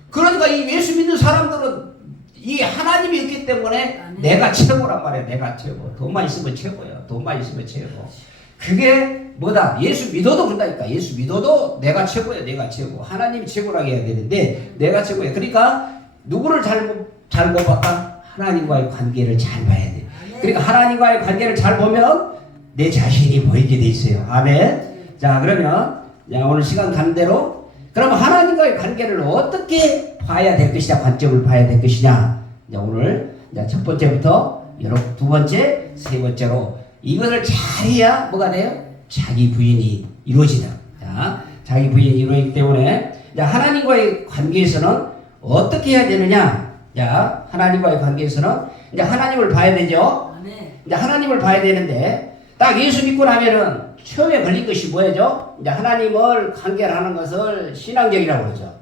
그러니까 이 예수 믿는 사람들은 이 하나님이 있기 때문에 내가 최고란 말이야. 내가 최고. 돈만 있으면 최고야. 돈만 있으면 최고. 그게 뭐다? 예수 믿어도 그런다니까. 예수 믿어도 내가 최고야. 내가 최고. 하나님이 최고라고 해야 되는데 내가 최고야. 그러니까 누구를 잘 못 봤다? 하나님과의 관계를 잘 봐야 돼. 그러니까 하나님과의 관계를 잘 보면 내 자신이 보이게 돼 있어요. 아멘. 자 그러면 오늘 시간 간 대로 그러면 하나님과의 관계를 어떻게 봐야 될 것이냐, 관점을 봐야 될 것이냐. 이제 오늘 첫 번째부터 두 번째, 세 번째로 이것을 잘해야 뭐가 돼요? 자기 부인이 이루어지다. 자, 자기 부인이 이루어지기 때문에 하나님과의 관계에서는 어떻게 해야 되느냐? 자, 하나님과의 관계에서는 이제 하나님을 봐야 되죠. 네. 이제 하나님을 봐야 되는데 딱 예수 믿고 나면은 처음에 걸린 것이 뭐예요? 이제 하나님을 관계하는 것을 신앙적이라고 그러죠.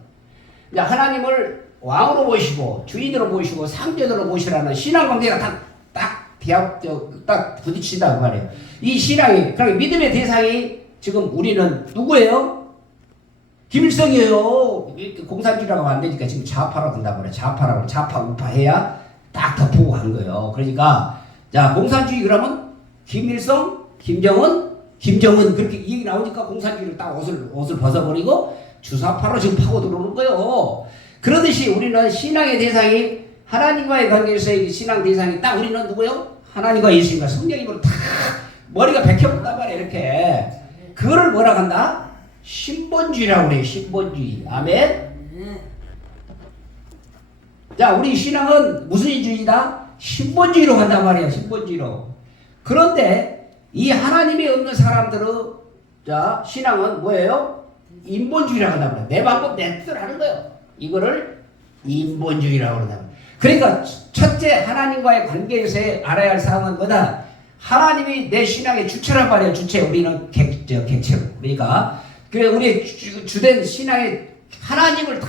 이제 하나님을 왕으로 모시고 주인으로 모시고 상전으로 모시라는 신앙 관계가 딱 부딪힌다고 말이에요. 이 신앙이 그러니까 믿음의 대상이 지금 우리는 누구예요? 김일성이에요. 공산주의라고 하면 안 되니까 지금 좌파라고 한다고 그래. 좌파라고 좌파 우파 해야 딱 덮고 간 거예요. 그러니까 자 공산주의 그러면 김일성, 김정은 그렇게 얘기 나오니까 공산주의를 딱 옷을 벗어버리고 주사파로 지금 파고 들어오는 거예요. 그러듯이 우리는 신앙의 대상이 하나님과의 관계에서의 신앙 대상이 딱 우리는 누구요? 하나님과 예수님과 성령님으로 다 머리가 박혀본단 말이에요. 이렇게 그거를 뭐라 한다? 신본주의라고 그래요. 신본주의. 아멘. 자, 우리 신앙은 무슨 주의다? 신본주의로 간단 말이에요. 신본주의로. 그런데 이 하나님이 없는 사람들은 자 신앙은 뭐예요? 인본주의라고 한단 말이에요. 내 방법 내 뜻을 하는 거예요. 이거를 인본주의라고 한다. 그러니까 첫째 하나님과의 관계에서 알아야 할 사항은 뭐다? 하나님이 내 신앙의 주체란 말이에요. 주체. 우리는 객체로. 그러니까 우리 주된 신앙의 하나님을 다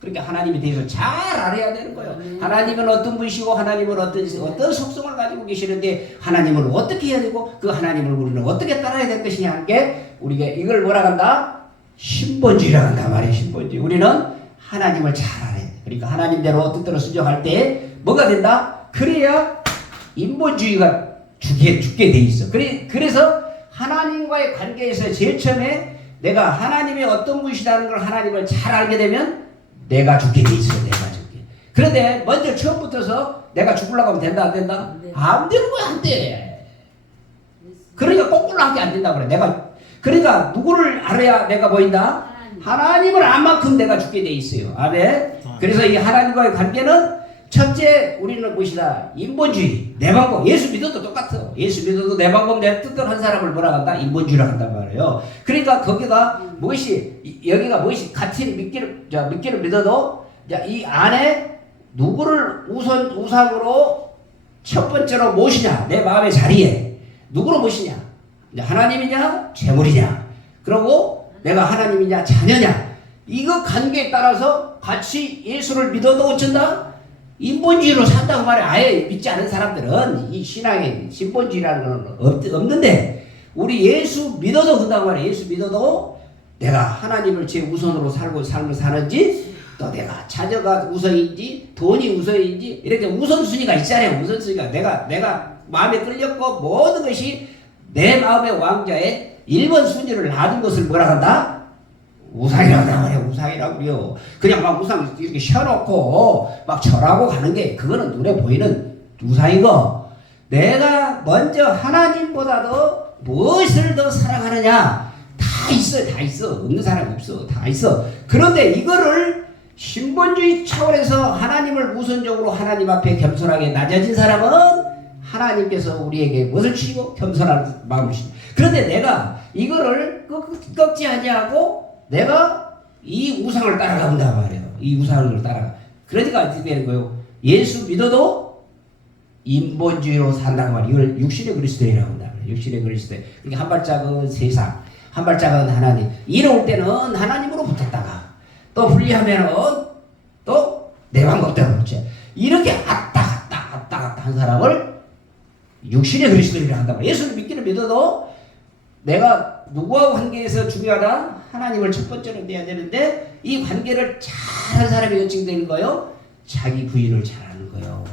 그러니까 하나님에 대해서 잘 알아야 되는 거예요. 하나님은 어떤 분이시고 하나님은 어떤 속성을 가지고 계시는데 하나님을 어떻게 해야 되고 그 하나님을 우리는 어떻게 따라야 될 것이냐 하는 게 우리가 이걸 뭐라 한다? 신본주의라고 한단 말이에요. 신본주의. 우리는 하나님을 잘 알아야 돼. 그러니까 하나님대로 뜻대로 순종할 때 뭐가 된다? 그래야 인본주의가 죽게 돼 있어. 그래서 하나님과의 관계에서 제일 처음에 내가 하나님의 어떤 분이시다는 걸 하나님을 잘 알게 되면 내가 죽게 돼 있어. 내가 죽게. 그런데 먼저 처음부터서 내가 죽으려고 하면 된다 안 된다? 안 되는 거야. 안 돼. 그러니까 거꾸로 한 게 안 된다 그래. 그러니까 누구를 알아야 내가 보인다? 하나님을 알 만큼 내가 죽게 돼 있어요. 아멘. 그래서 이 하나님과의 관계는 첫째 우리는 무엇이다? 인본주의. 내 방법. 예수 믿어도 똑같아. 예수 믿어도 내 방법 내 뜻대로 한 사람을 뭐라 한다? 인본주의라고 한단 말이에요. 그러니까 거기가 여기가 무엇이 같은 믿기를 믿어도 이 안에 누구를 우상으로 첫 번째로 모시냐? 내 마음의 자리에 누구로 모시냐? 하나님이냐? 재물이냐? 그리고 내가 하나님이냐? 자녀냐? 이거 관계에 따라서 같이 예수를 믿어도 어쩐다? 인본주의로 산다고 말해. 아예 믿지 않은 사람들은 이 신앙에 신본주의라는 건 없는데 우리 예수 믿어도 그런다고 말해. 예수 믿어도 내가 하나님을 제 우선으로 삶을 사는지 또 내가 자녀가 우선인지 돈이 우선인지 이렇게 우선순위가 있잖아요. 우선순위가 내가 마음에 끌렸고 모든 것이 내 마음의 왕좌에 1번 순위를 놔둔 것을 뭐라 한다? 우상이라고 말해요. 우상이라고 그래요. 그냥 막 우상 이렇게 셔놓고 막 절하고 가는 게 그거는 눈에 보이는 우상이고 내가 먼저 하나님보다도 무엇을 더 사랑하느냐 다 있어. 없는 사람이 없어. 다 있어. 그런데 이거를 신본주의 차원에서 하나님을 우선적으로 하나님 앞에 겸손하게 낮아진 사람은 하나님께서 우리에게 무엇을 주시고 겸손한 마음을 주시고 그런데 내가 이거를 꺾지 아니하고 내가 이 우상을 따라간단 말이에요. 이 우상을 따라가. 그러니까 어떻게 되는 거예요? 예수 믿어도 인본주의로 산다는 말이에요. 이걸 육신의 그리스도인이라고 한다. 육신의 그리스도인. 그러니까 한 발짝은 세상, 한 발짝은 하나님. 이럴 때는 하나님으로 붙었다가 또 분리하면은 또 내 방법대로 붙여. 이렇게 왔다 갔다 한 사람을 육신의 그리스도인이라고 한단 말이에요. 예수를 믿기는 믿어도 내가 누구와 관계에서 중요하다? 하나님을 첫 번째로 내야 되는데 이 관계를 잘한 사람이 어찌 되는 거예요? 자기 부인을 잘하는 거예요.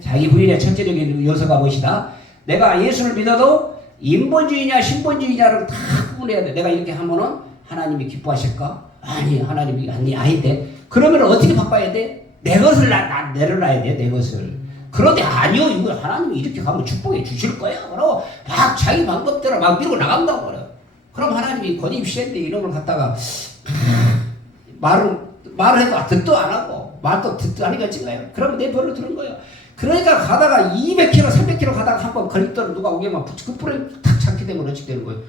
자기 부인의 첫째적인 요소가 무엇이다? 내가 예수를 믿어도 인본주의냐 신본주의냐를 다 구분해야 돼. 내가 이렇게 하면은 하나님이 기뻐하실까? 아니 하나님이 아닌데 그러면 어떻게 바꿔야 돼? 내 것을 내려놔야 돼. 내 것을. 그런데 아니요, 이거 하나님이 이렇게 가면 축복해 주실 거예요. 그러고 막 자기 방법대로 막 밀고 나간다고 그래요. 그럼 하나님이 권위시했는데 이런 걸 갖다가 말을 해도 듣도 안 하고 말도 듣도 안 하니까 찍어요. 그러면 내 벌로 들은 거예요. 그러니까 가다가 200km, 300km 가다가 한번 거리더니 누가 오게만 그 뿌리 탁 잡게 되면 어찌 되는 거예요.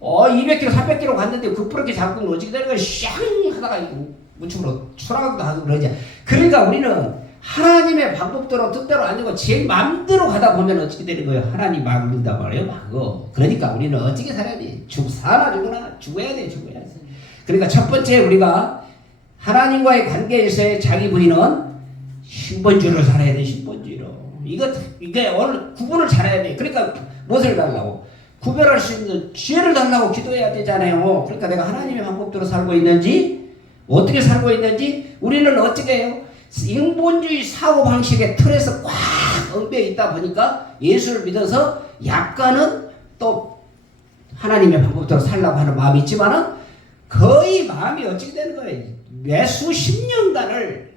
200km, 300km 갔는데 그 뿌리게 잡고 어찌 되는 거예요. 샹 하다가 우측으로 추락하기도 하고 그러지. 그러니까 우리는 하나님의 방법대로 뜻대로 아니고 제 마음대로 가다 보면 어떻게 되는 거예요? 하나님 마음을 든단 말이에요. 막어. 그러니까 우리는 어떻게 살아야 돼? 사나 죽으나 죽어야 돼. 죽어야 돼. 그러니까 첫 번째 우리가 하나님과의 관계에서의 자기 부인은 신본주의로 살아야 돼. 신본주의로. 이게 오늘 구분을 잘해야 돼. 그러니까 무엇을 달라고? 구별할 수 있는 지혜를 달라고 기도해야 되잖아요. 그러니까 내가 하나님의 방법대로 살고 있는지 어떻게 살고 있는지 우리는 어떻게 해요? 인본주의 사고방식의 틀에서 꽉 엉겨 있다 보니까 예수를 믿어서 약간은 또 하나님의 방법대로 살려고 하는 마음이 있지만은 거의 마음이 어떻게 되는 거예요? 매 수십 년간을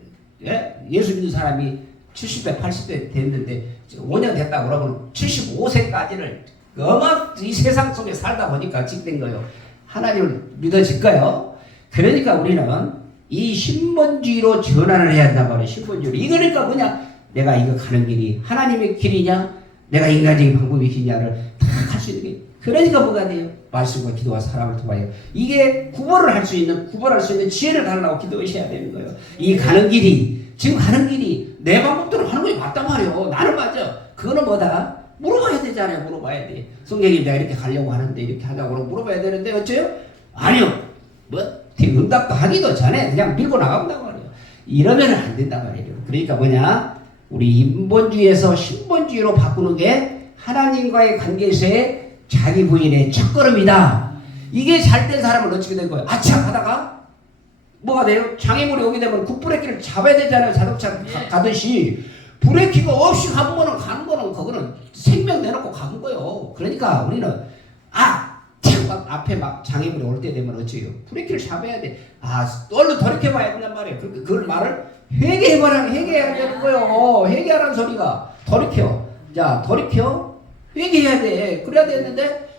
예수 믿는 사람이 70대 80대 됐는데 5년 됐다고 그러면 75세까지를 이 세상 속에 살다 보니까 직된 거예요. 하나님을 믿어질까요? 그러니까 우리는 이 신본주의로 전환을 해야 한단 말이에요. 신본주의로. 이거니까 뭐냐? 내가 이거 가는 길이 하나님의 길이냐? 내가 인간적인 방법이냐를 다 할 수 있는 게. 그러니까 뭐가 돼요? 말씀과 기도와 사랑을 통하여. 이게 구별할 수 있는 지혜를 달라고 기도하셔야 되는 거예요. 이 가는 길이, 지금 가는 길이 내 방법대로 하는 것이 맞단 말이에요. 나는 맞아. 그거는 뭐다? 물어봐야 되잖아요. 물어봐야 돼. 성경이 내가 이렇게 가려고 하는데 이렇게 하자고 물어봐야 되는데 어째요? 아니요. 응답도 하기도 전에 그냥 밀고 나간단 말이에요. 이러면 안 된단 말이에요. 그러니까 뭐냐? 우리 인본주의에서 신본주의로 바꾸는 게 하나님과의 관계에서의 자기 부인의 첫걸음이다. 이게 잘된 사람은 어떻게 된 거예요? 아차 하다가 뭐가 돼요? 장애물이 오게 되면 굿브레이크를 잡아야 되잖아요. 자동차 가듯이. 브레이크가 없이 가는 거는 그거는 생명 내놓고 가는 거예요. 그러니까 우리는 앞에 막 장애물이 올 때 되면 어째요? 브레이크를 잡아야 돼. 얼른 돌이켜봐야 된단 말이에요. 그러니까 그 말을 회개해야 되는 거예요. 회개하라는 소리가 돌이켜. 자, 돌이켜. 회개해야 돼. 그래야 되는데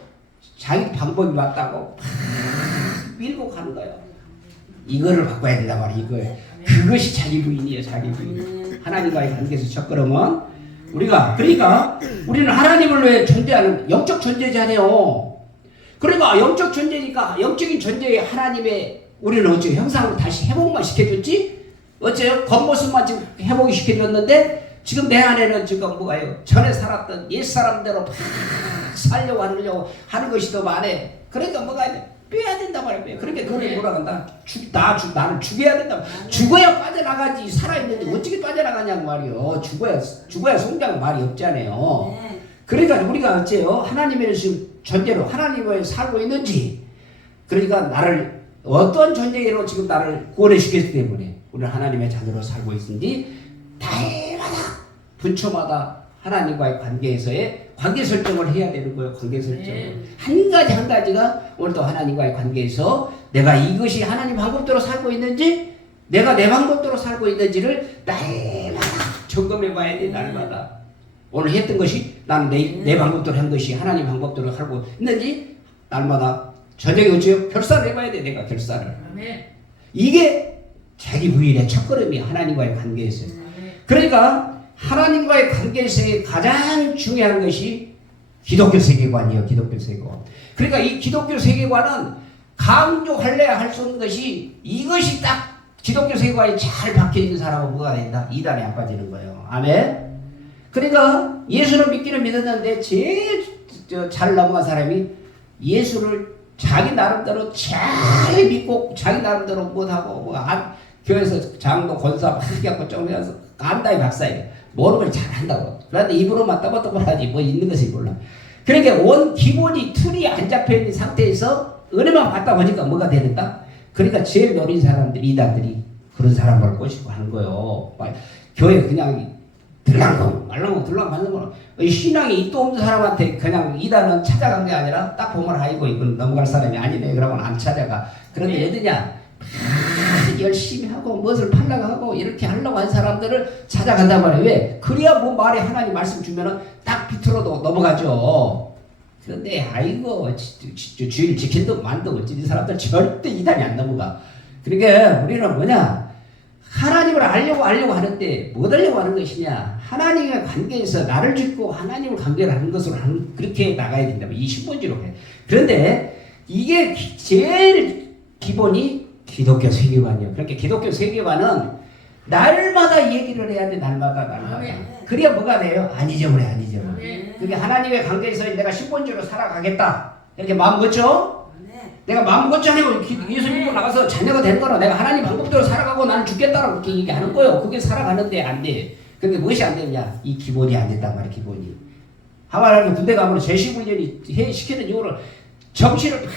자기 방법이 맞다고 밀고 가는 거예요. 이거를 바꿔야 된단 말이에요. 그것이 자기 부인이에요. 자기 부인. 하나님과의 관계에서 첫걸음은 그러니까 우리는 하나님을 위해 존재하는 영적 존재잖아요. 그러니까 영적 존재니까 영적인 존재의 하나님의 우리는 어째요? 형상으로 다시 회복만 시켜줬지? 어째요? 겉모습만 지금 회복이 시켜줬는데 지금 내 안에는 지금 뭐가요? 전에 살았던 옛사람대로 막 살려고 하는 것이 더 많아. 그러니까 뭐가 빼야 된단 말이에요. 그러니까 그걸 뭐라 한다? 나는 죽여야 된다. 죽어야 빠져나가지. 살아있는데 어떻게 빠져나가냐고 말이요. 죽어야 성장 말이 없잖아요. 그러니까 우리가 어째요? 하나님의 존재로 하나님을 살고 있는지, 그러니까 나를 어떤 존재로 지금 나를 구원시켰기 때문에 우리는 하나님의 자녀로 살고 있는지 달마다 분초마다 하나님과의 관계에서의 관계 설정을 해야 되는 거예요. 관계 설정. 한 가지가 오늘 또 하나님과의 관계에서 내가 이것이 하나님 방법대로 살고 있는지, 내가 내 방법대로 살고 있는지를 날마다 점검해 봐야 돼. 날마다. 오늘 했던 것이 나는 내 방법대로 한 것이 하나님 방법대로 살고 있는지 날마다 저녁에 어째요? 결산을 해봐야 돼. 내가 결산을. 이게 자기 부인의 첫걸음이 하나님과의 관계에서. 그러니까 하나님과의 관계에서의 가장 중요한 것이 기독교 세계관이에요. 기독교 세계관. 그러니까 이 기독교 세계관은 강조할래야 할 수 없는 것이, 이것이 딱 기독교 세계관이 잘 박혀있는 사람은 뭐가 된다? 이단에 안 빠지는 거예요. 아멘. 그러니까 예수를 믿기는 믿었는데 제일 잘 넘어간 사람이 예수를 자기 나름대로 잘 믿고 자기 나름대로 못하고 교회에서 장로 권사 막 해갖고 쪼개서 간다이 박사예요. 모르는 걸 잘한다고. 그런데 입으로 맞다고 하지 뭐 있는 것을 몰라. 그러니까 원 기본이 틀이 안 잡혀있는 상태에서 은혜만 받다 보니까 뭐가 되는가? 그러니까 제일 노린 사람들이 이단들이 그런 사람을 꼬시고 하는 거예요. 교회 그냥 들랑거 하는 거는 신앙이 입도 없는 사람한테 그냥 이단은 찾아간 게 아니라 딱 보면 아이고 이건 넘어갈 사람이 아니네 그러면 안 찾아가. 그런데 어디냐? 열심히 하고 무엇을 팔려고 하고 이렇게 하려고 한 사람들을 찾아간단 말이에요. 왜? 그래야 뭐 말에 하나님 말씀 주면은 딱 비틀어도 넘어가죠. 그런데 아이고 주일 지킨다고 만다고 이 사람들 절대 이단이 안 넘어가. 그러니까 우리는 뭐냐? 하나님을 알려고 하는데 뭐 하려고 하는 것이냐? 하나님의 관계에서 나를 짓고 하나님을 관계를 하는 것으로 그렇게 나가야 된다면 이 신본주의로 해. 그런데 이게 제일 기본이 기독교 세계관이에요. 그러니까 기독교 세계관은 날마다 얘기를 해야 돼. 날마다. 그래야 뭐가 돼요? 안 잊어버려. 안 잊어버려. 그게 하나님의 관계에서 내가 신본주로 살아가겠다. 이렇게 마음 먹죠? 내가 마음 먹지 않으면 예수 믿고 나가서 자녀가 되는 거는 내가 하나님 방법대로 살아가고 나는 죽겠다라고 그렇게 얘기하는 거예요. 그게 살아가는데 안 돼. 근데 무엇이 안 되느냐? 이 기본이 안 된단 말이야. 기본이. 하마라면 군대 가면 제시훈련이 시키는 이유를 정신을 막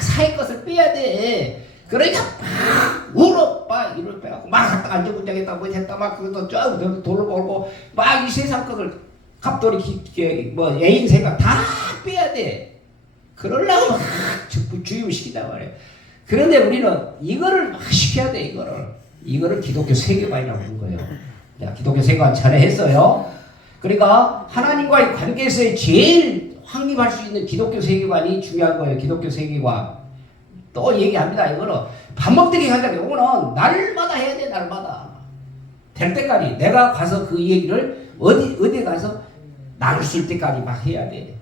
사의 것을 빼야 돼. 그러니까 막 울어 막 이를 빼갖고 막 갔다 안전문장했다 뭐 했다 막 그것도 쫙 돌로 걸고 막 이 세상 것을 갑돌이 뭐 애인 생각 다 빼야 돼. 그러려고 막 주입을 시킨단 말이에요. 그런데 우리는 이거를 막 시켜야 돼. 이거를 기독교 세계관이라고 하는 거예요. 자, 기독교 세계관 잘했어요. 그러니까 하나님과의 관계에서 제일 확립할 수 있는 기독교 세계관이 중요한 거예요. 기독교 세계관. 또 얘기합니다. 이거는 밥 먹듯이 한다. 이거는 날마다 해야 돼. 날마다. 될 때까지 내가 가서 그 얘기를 어디 가서 나눌 수 있을 때까지 막 해야 돼.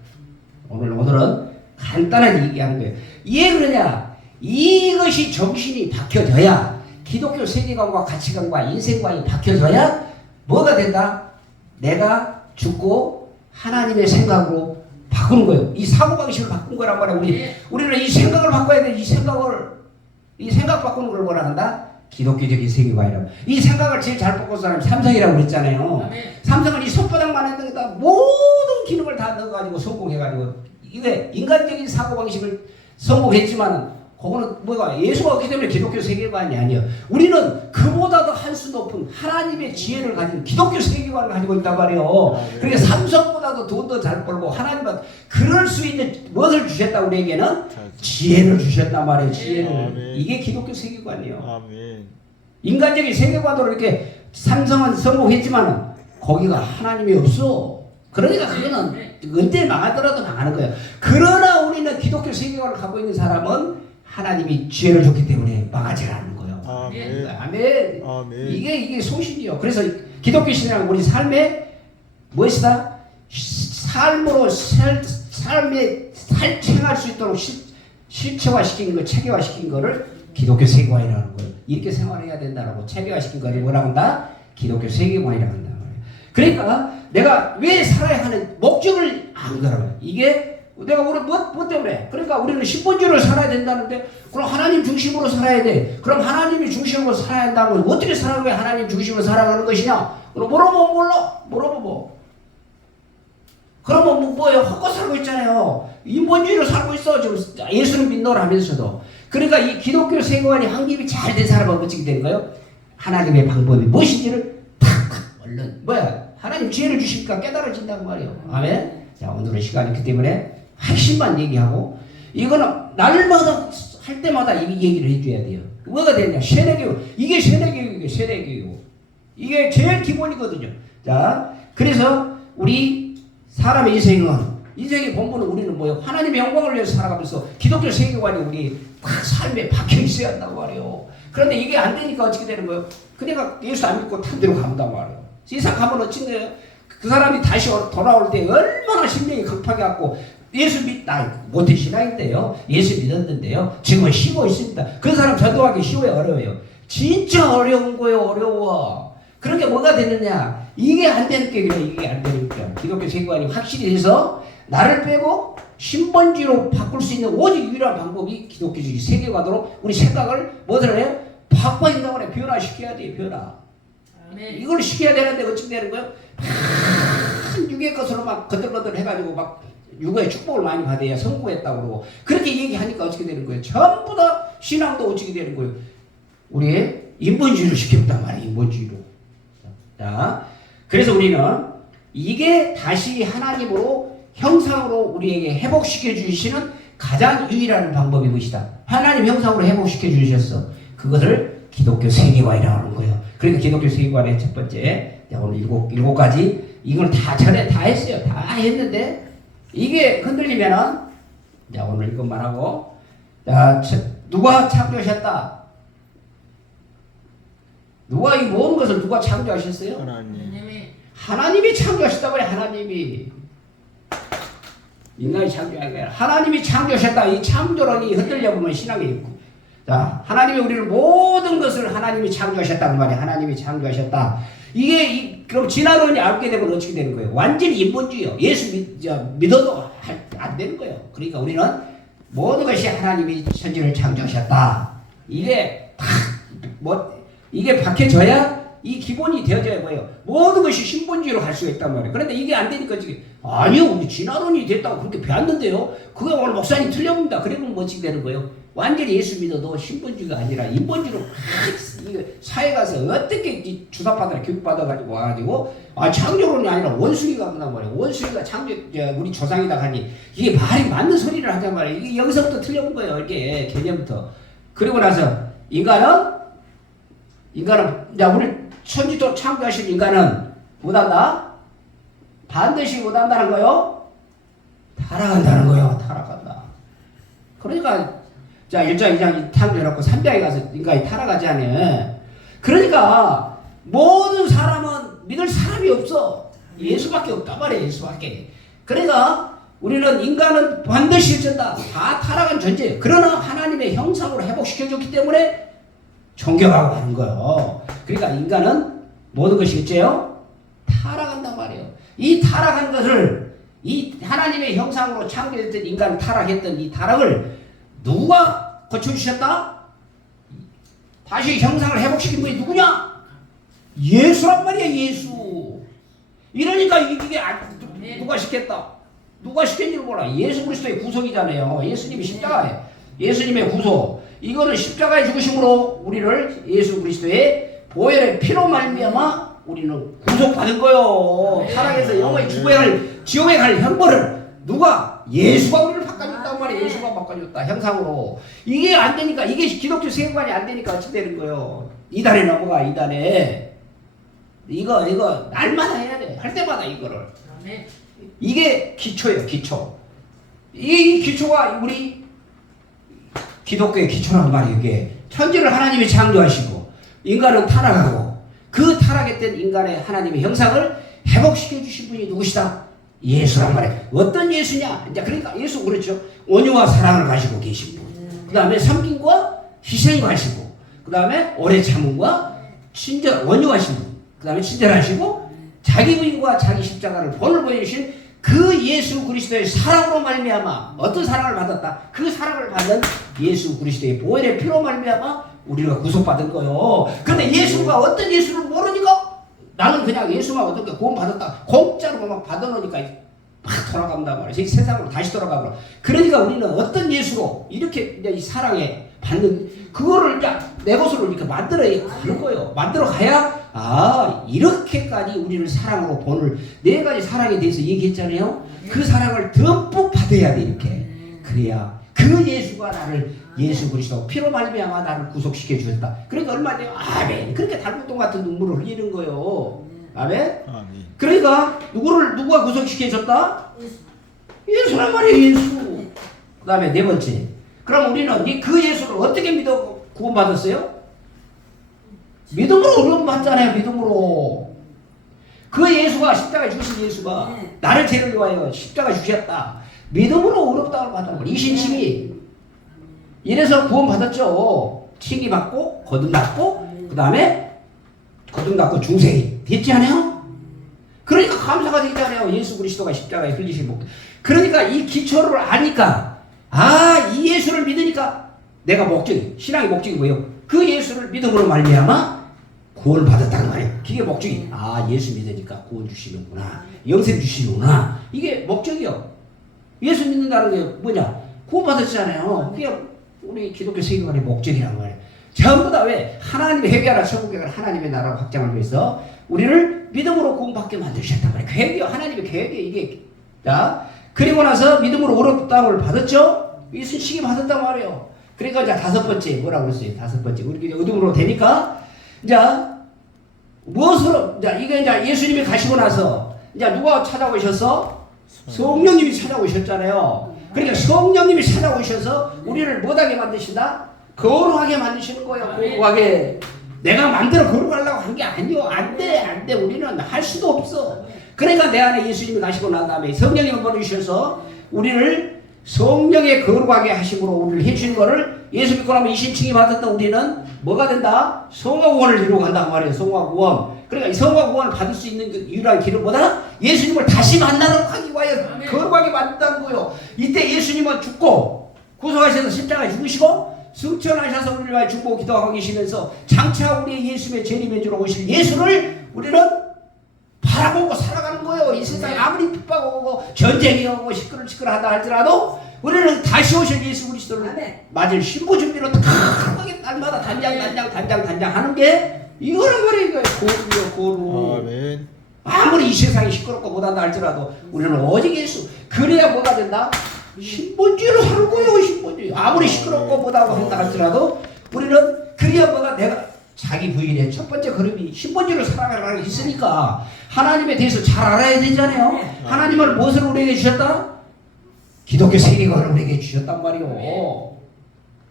오늘은 간단하게 얘기하는 거예요. 왜 그러냐? 이것이 정신이 박혀져야 기독교 세계관과 가치관과 인생관이 박혀져야 뭐가 된다? 내가 죽고 하나님의 생각으로 바꾸는 거예요. 이 사고방식을 바꾼 거란 말이에요. 우리는 이 생각을 바꿔야 돼. 이 생각 바꾸는 걸 뭐라 한다? 기독교적인 세계관이라고. 이 생각을 제일 잘 바꾼 사람이 삼성이라고 그랬잖아요. 삼성은 이 손바닥만 했던 데다 모든 기능을 다 넣어가지고 성공해가지고 이게 인간적인 사고방식을 성공했지만은 그거는 뭐가 예수가 없기 때문에 기독교 세계관이 아니에요. 우리는 그보다도 한 수 높은 하나님의 지혜를 가진 기독교 세계관을 가지고 있단 말이에요. 그러니까 삼성보다도 돈도 잘 벌고 하나님은 그럴 수 있는 무엇을 주셨다 우리에게는 지혜를 주셨단 말이에요. 지혜를. 이게 기독교 세계관이에요. 인간적인 세계관으로 이렇게 삼성은 성공했지만 거기가 하나님이 없어. 그러니까 그거는 언제 망하더라도 망하는 거예요. 그러나 우리는 기독교 세계관을 갖고 있는 사람은 하나님이 지혜를 줬기 때문에 망하지 않는 거예요. 아멘. 이게 소신이요. 그래서 기독교 신앙은 우리 삶의 무엇이다? 삶으로 삶에 살생할 수 있도록 실체화시킨 거, 체계화시킨 거를 기독교 세계관이라는 거예요. 이렇게 생활해야 된다라고 체계화시킨 거를 뭐라고 한다? 기독교 세계관이라고 한다. 그러니까 내가 왜 살아야 하는 목적을 안 걸어요. 이게 내가 우리 뭐 때문에? 그러니까 우리는 신본주의로 살아야 된다는데 그럼 하나님 중심으로 살아야 돼. 그럼 하나님이 중심으로 살아야 한다면 어떻게 살아가는 거야? 하나님 중심으로 살아가는 것이냐? 그럼 물어보면 몰라. 물어보고. 그러면 뭐예요? 헛것 살고 있잖아요. 인본주의로 살고 있어. 지금 예수는 믿노라면서도. 그러니까 이 기독교 세계관이 확립이 잘 된 사람은 어떻게 되는 거예요? 하나님의 방법이 무엇인지를 탁탁 얼른 뭐야? 하나님 지혜를 주시니까 깨달아진다고 말이에요. 아멘. 자, 오늘은 시간이 있기 때문에 핵심만 얘기하고 이거는 날마다 할 때마다 이 얘기를 해줘야 돼요. 뭐가 되냐? 세례교육. 이게 세례교육이에요. 세례교육. 이게 제일 기본이거든요. 자, 그래서 우리 사람의 인생의 본분은 우리는 뭐예요? 하나님의 영광을 위해서 살아가면서 기독교 세계관이 우리 삶에 박혀 있어야 한다고 말이에요. 그런데 이게 안 되니까 어떻게 되는 거예요? 그러니까 예수 안 믿고 딴 데로 간단 말이에요. 세상 가면 어찌 돼요? 그 사람이 다시 돌아올 때 얼마나 심령이 급하게갖고 예수 모태 신앙인데요. 예수 믿었는데요. 지금은 쉬고 있습니다. 그 사람 전도하기 쉬워요? 어려워요? 진짜 어려운 거예요. 어려워. 그러니까 뭐가 되느냐? 이게 안 되는 게 이게 안 되니까 기독교 세계관이 확실히 돼서 나를 빼고 신본주의로 바꿀 수 있는 오직 유일한 방법이 기독교주의 세계관으로 우리 생각을 뭐를 해요? 바꿔야 된다고 그래. 변화시켜야 돼. 변화. 이걸 시켜야 되는데 어떻게 되는 거예요? 육의 것으로 막 거들거들 해가지고 막 육의 축복을 많이 받아야 성공했다고 그러고 그렇게 얘기하니까 어떻게 되는 거예요? 전부 다 신앙도 어떻게 되는 거예요? 우리의 인본주의로 시켰단 말이에요. 인본주의로. 자, 그래서 우리는 이게 다시 하나님으로 형상으로 우리에게 회복시켜 주시는 가장 유일한 방법이 무엇이다? 하나님 형상으로 회복시켜 주셨어. 그것을 기독교 세계관이라고 하는 거예요. 그러니까 기독교 세계관의 첫 번째 오늘 일곱 가지 이걸 다 전에 다 했어요. 다 했는데 이게 흔들리면은 자 오늘 이것만 하고 자 누가 창조하셨다? 누가 이 모든 것을 누가 창조하셨어요? 하나님이 창조하셨다고 그래. 하나님이 인간이 창조한 거야. 하나님이 창조하셨다. 이 창조론이 흔들려 보면 신앙이 있고 자, 하나님이 우리를 모든 것을 하나님이 창조하셨다고 말이에요. 하나님이 창조하셨다. 이게 그럼 진화론이 알게 되면 어떻게 되는 거예요? 완전히 인본주의요. 예수 믿어도 안 되는 거예요. 그러니까 우리는 모든 것이 하나님이 천지를 창조하셨다. 이게 이게 박혀져야 이 기본이 되어져야 뭐예요? 모든 것이 신본주의로 갈 수가 있단 말이에요. 그런데 이게 안 되니까 지금 아니요, 우리 진화론이 됐다고 그렇게 배웠는데요. 그거 오늘 목사님 틀려봅니다. 그러면 뭐지 되는 거예요? 완전히 예수 믿어도 신본주의가 아니라 인본주의로 사회 가서 어떻게 주사받아 교육받아가지고 와가지고 창조론이 아니라 원숭이가 그단 말이에요. 원숭이가 창조 우리 조상이다 하니 이게 말이 맞는 소리를 하단 말이에요. 이게 여기서부터 틀려본 거예요. 이게 개념부터. 그리고 나서 인간은 야 우리 천지도 창조하신 인간은 못한다? 반드시 못한다는 거요? 타락한다는 거요. 타락한다. 그러니까 자 1장 2장 창조해놓고 3장에 가서 인간이 타락하지 않아요. 그러니까 모든 사람은 믿을 사람이 없어. 예수밖에 없단 말이에요. 예수밖에. 그러니까 우리는 인간은 반드시 일전다. 다 타락한 존재예요. 그러나 하나님의 형상으로 회복시켜줬기 때문에 존경하고 하는 거예요. 그러니까 인간은 모든 것이 일제요? 타락한단 말이에요. 이 타락한 것을 이 하나님의 형상으로 창조했던 인간을 타락했던 이 타락을 누가 고쳐주셨다? 다시 형상을 회복시킨 분이 누구냐? 예수란 말이야. 예수. 이러니까 이게 누가 시켰다? 누가 시켰는지 몰라. 예수 그리스도의 구속이잖아요. 예수님이 십자가에 예수님의 구속. 이거는 십자가의 죽으심으로 우리를 예수 그리스도의 보혈의 피로 말미암아 우리는 구속받은 거요. 타락해서 영원히 죽어야 할 지옥에 갈 형벌을 누가? 예수가 우리를 바꿔줬단 말이에요. 예수가 바꿔줬다. 형상으로. 이게 안 되니까 이게 기독교 세계관이 안 되니까 어찌 되는 거예요. 이단에 넘어가. 이단에 이거 날마다 해야 돼. 할 때마다 이거를. 이게 기초예요. 기초. 이 기초가 우리 기독교의 기초란 말이에요. 이게 천지를 하나님이 창조하시고 인간은 타락하고 그 타락했던 인간의 하나님의 형상을 회복시켜 주신 분이 누구시다? 예수란 말이에요. 어떤 예수냐? 이제 그러니까 예수 그렇죠. 온유와 사랑을 가지고 계신 분. 그 다음에 섬김과 희생을 가지고, 그 다음에 오래 참음과 온유하신 분. 그 다음에 친절하시고 자기 부인과 자기 십자가를 본을 보여주신 그 예수 그리스도의 사랑으로 말미암아 어떤 사랑을 받았다? 그 사랑을 받은 예수 그리스도의 보혈의 피로 말미암아 우리가 구속받은 거요. 근데 예수가 어떤 예수를 모르니까 나는 그냥 예수만 어떻게 구원받았다 공짜로 막 받아놓으니까 막 돌아간단 말이야. 세상으로 다시 돌아가고. 그러니까 우리는 어떤 예수로 이렇게 이제 이 사랑에 받는 그거를 이제 내 것으로 이렇게 만들어야 가는 거예요. 만들어 가야 이렇게까지 우리를 사랑으로 본을 네 가지 사랑에 대해서 얘기했잖아요. 그 사랑을 듬뿍 받아야 돼. 이렇게. 그래야 그 예수가 나를 예수 그리스도 피로 말미암아 나를 구속시켜 주셨다. 그러니까 얼마 전에 아멘. 그렇게 달구똥 같은 눈물을 흘리는 거예요. 아멘. 그러니까 누가 구속시켜 줬다? 예수란 말이에요. 예수. 그 다음에 네 번째. 그럼 우리는 그 예수를 어떻게 믿어 구원받았어요? 믿음으로 구원받잖아요. 믿음으로. 그 예수가 십자가에 죽으신 예수가 나를 죄를 위하여 십자가 주셨다. 믿음으로 의롭다고 받은 거. 이신칭이. 이래서 구원받았죠. 칭이 받고 거듭났고 그 다음에 거듭났고 중생이 됐지 않아요? 그러니까 감사가 되잖아요. 예수 그리스도가 십자가에 흘리신 목. 그러니까 이 기초를 아니까 이 예수를 믿으니까 내가 목적이 신앙의 목적이 뭐예요? 그 예수를 믿음으로 말미암아 구원을 받았다는 말이에요. 그게 목적이. 예수 믿으니까 구원 주시는구나. 영생 주시는구나. 이게 목적이요. 예수 믿는다는 게 뭐냐? 구원 받았잖아요. 그게 우리 기독교 세계관의 목적이란 말이에요. 전부 다 왜? 하나님의 회개하라 천국에 갈 하나님의 나라 확장을 위해서 우리를 믿음으로 구원받게 만드셨단 말이에요. 계획이요. 하나님의 계획이에요. 이게. 자, 그리고 나서 믿음으로 의롭다함을 받았죠? 예수님이 받았단 말이에요. 그러니까 이제 다섯 번째 뭐라고 그랬어요? 다섯 번째. 우리 어둠으로 되니까 이제 무엇으로 이게 이제 예수님이 가시고 나서 이제 누가 찾아오셨어? 성령님이 찾아오셨잖아요. 그러니까 성령님이 찾아오셔서 우리를 못하게 만드신다? 거룩하게 만드시는 거예요. 거룩하게. 내가 만들어 거룩하려고 한 게 아니요. 안 돼. 우리는 할 수도 없어. 그러니까 내 안에 예수님이 가시고 난 다음에 성령님을 보내주셔서 우리를 성령의 거룩하게 하심으로 우리를 해주신 거를 예수 믿고 나면 이신칭이 받았던 우리는 뭐가 된다? 성화 구원을 이루고 간단 말이에요. 성화 구원. 그러니까 이 성화 구원을 받을 수 있는 그 유일한 길은 뭐다? 예수님을 다시 만나러 가기 위하여 거룩하게 만든다는 거예요. 이때 예수님은 죽고 구속하셔서 십자가에 죽으시고 승천하셔서 우리를 위하여 중보고 기도하고 계시면서 장차 우리의 예수님의 재림해주러 오실 예수를 우리는 바라보고 살아가는 거예요. 이 세상에 아무리 핍박 오고 전쟁이 오고 시끌시끌하다 할지라도 우리는 다시 오실 예수 그리스도를 맞을 신부 준비로 탁하게 날마다 단장 하는 게 이거란 말이에요. 고루요 고루. 아멘. 아무리 이 세상이 시끄럽고 못한다 할지라도 우리는 오직 예수. 그래야 뭐가 된다? 신본주의로 사는 거예요. 신본주의. 아무리 시끄럽고 못하고 한다 할지라도 우리는 그래야 뭐가 내가 자기 부인의 첫 번째 걸음이 신본주의로 살아가라고 있으니까 하나님에 대해서 잘 알아야 되잖아요. 하나님은 무엇을 우리에게 주셨다? 기독교 세계관을 우리에게 주셨단 말이요.